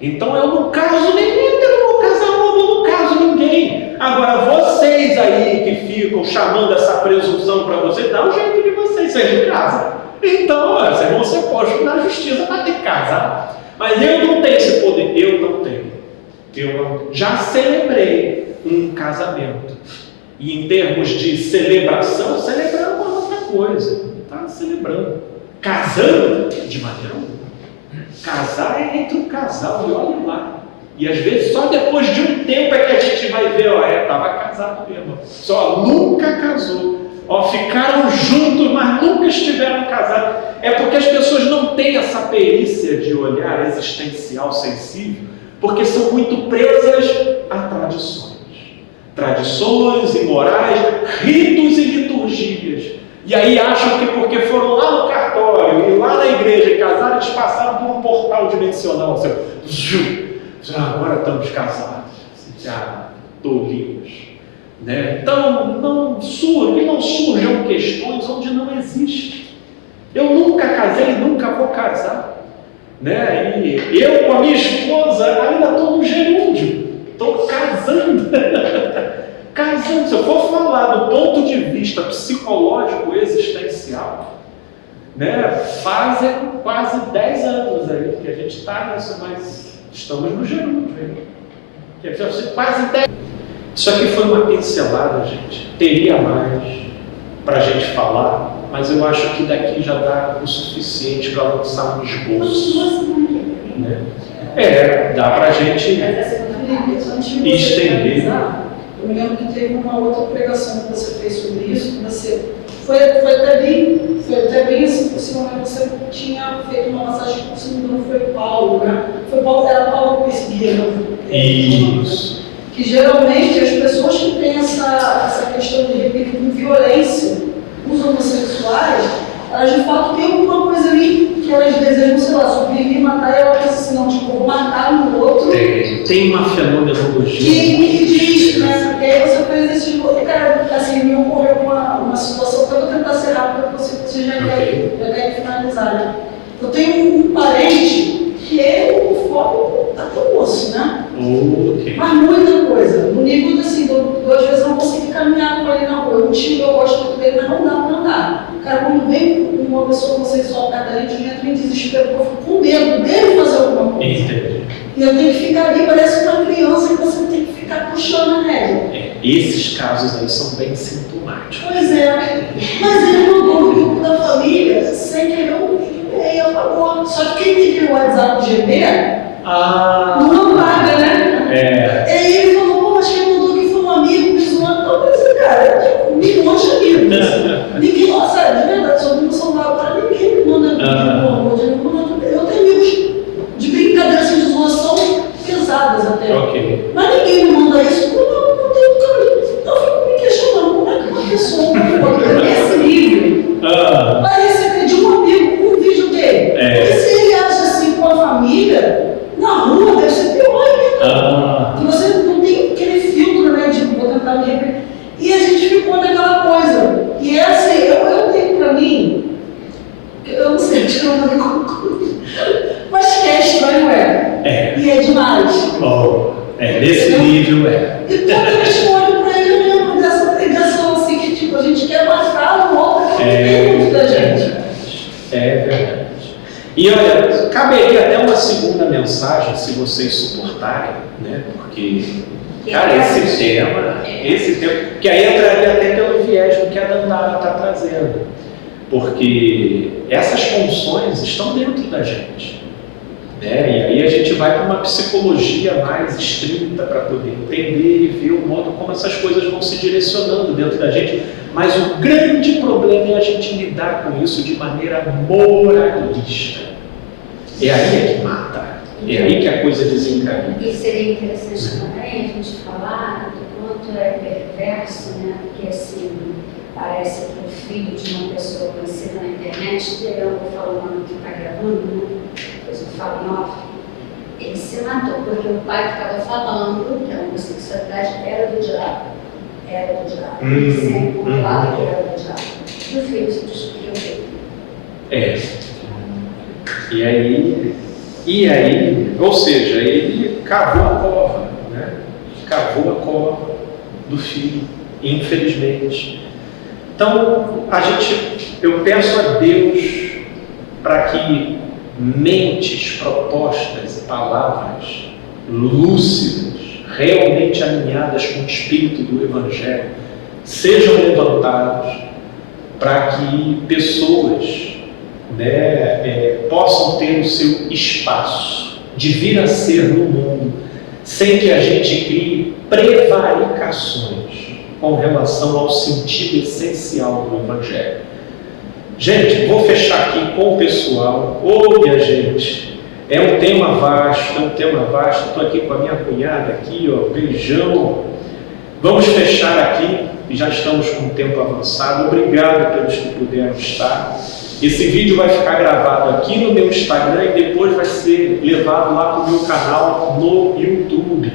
Então eu não caso nem hétero, eu não caso homo, eu não caso ninguém. Agora vocês aí que ficam chamando essa presunção para vocês, dá o jeito de vocês de casa. Então, vocês vão ser postos na justiça para ter que casar. Mas eu não tenho esse poder, eu não tenho. Já celebrei um casamento. E em termos de celebração, celebrar uma outra coisa. Não está celebrando. Casando, de maneira alguma. Casar é entre um casal, e olha lá. E às vezes só depois de um tempo é que a gente vai ver, estava casado mesmo. Só nunca casou. Ficaram juntos, mas nunca estiveram casados. É porque as pessoas não têm essa perícia de olhar existencial sensível, porque são muito presas a tradições. Tradições e morais, ritos e liturgias. E aí acham que porque foram lá no cartório e lá na igreja e casaram, eles passaram por um portal dimensional. Agora estamos casados. Já tolinhos. Então, não surjam questões onde não existe. Eu nunca casei e nunca vou casar. E eu com a minha esposa ainda estou no gerúndio. Estou casando. Se eu for falar do ponto de vista psicológico existencial, fazem quase 10 anos aí que a gente está nisso, mas estamos no gerúndio. Quase 10. Isso aqui foi uma pincelada, gente. Teria mais para a gente falar, mas eu acho que daqui já dá o suficiente para lançar um esboço. Dá para a gente estender. Eu me lembro que teve uma outra pregação que você fez sobre isso, que você foi até bem assim, possivelmente você tinha feito uma passagem que, se não me engano, foi Paulo, era Paulo perseguido. Isso. Que geralmente as pessoas que têm essa questão de repetir com violência, os homossexuais, elas de fato têm alguma coisa ali que elas desejam, sei lá, suprimir, matar, e ela pensa assim, não, tipo, eu vou matar um outro. Tem uma fenomenologia. Que diz, né? E aí você fez esse tipo, cara, assim, me ocorreu uma situação que eu vou tentar ser rápida, porque você já quer finalizar, né? Eu tenho um parente que é homofóbico até o osso, né? Ok. Mas muita coisa. No nível de, assim, às vezes eu não consigo caminhar com ele na rua. Eu tiro, eu gosto muito dele, mas não dá pra andar. Cara, quando vem uma pessoa homossexual perto da gente, eu entro em desespero, porque eu fico com medo dele fazer alguma coisa. Entendi. E eu tenho que ficar ali, parece uma criança, que você tem que ficar puxando a rédea. Esses casos aí são bem sintomáticos. Pois é. Mas ele mandou no grupo da família, sem querer um vídeo, e aí apagou. Só que quem tem aquele WhatsApp GP, não paga, né? E aí ele falou, pô, mas quem mandou aqui foi um amigo, me zoando. Então, eu pensei, cara, eu tenho milhões de amigos. Ninguém, nossa, de verdade, só no celular agora, ninguém me manda vídeo, eu tenho amigos de brincadeira, assim, de zoação pesadas até. Ok. Mas ninguém me manda isso, porque eu não tenho caminho. Então eu fico me questionando, como é que uma pessoa nesse nível vai receber de um amigo um vídeo dele? Porque se ele acha assim com a família, na rua deve ser pior ainda. E você não tem aquele filtro, né, de vou tentar me repetir. E a gente ficou naquela coisa. E essa aí, eu tenho pra mim, eu não sei, acho que eu não me concluo. Mas que é estranho, E é demais. Nesse nível E quando eu respondo pra ele mesmo dessa pregação assim, que tipo, a gente quer matar o outro, que tem muito da gente. É verdade. E olha, caberia até uma segunda mensagem, se vocês suportarem, né? Porque, cara, esse tema, que aí entraria até pelo viés do que a Dandara está trazendo. Porque essas funções estão dentro da gente. Né? E aí a gente vai para uma psicologia mais estrita para poder entender e ver o modo como essas coisas vão se direcionando dentro da gente. Mas o grande problema é a gente lidar com isso de maneira moralista. É aí que mata. É aí que a coisa desencadeia. E seria interessante também a gente falar do quanto é perverso, né? Porque assim, parece que o filho de uma pessoa conhecida na internet, eu vou falar o nome que está gravando, né? Depois eu falo em off. Ele se matou porque o pai ficava falando que a homossexualidade era do diabo. Era do diabo. Ele sempre falava que era do diabo. E o filho se descobriu dele. E aí, ou seja, ele cavou a cova, né? Cavou a cova do filho, infelizmente. Então, eu peço a Deus para que mentes, propostas e palavras lúcidas, realmente alinhadas com o espírito do Evangelho, sejam levantados para que pessoas possam ter o seu espaço de vir a ser no mundo, sem que a gente crie prevaricações com relação ao sentido essencial do Evangelho. Gente, vou fechar aqui com o pessoal. Minha gente, é um tema vasto, Estou aqui com a minha cunhada aqui, beijão. Vamos fechar aqui, já estamos com o tempo avançado. Obrigado pelos que puderam estar. Esse vídeo vai ficar gravado aqui no meu Instagram e depois vai ser levado lá para o meu canal no YouTube.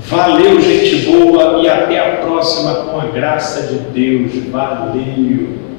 Valeu, gente boa, e até a próxima com a graça de Deus. Valeu!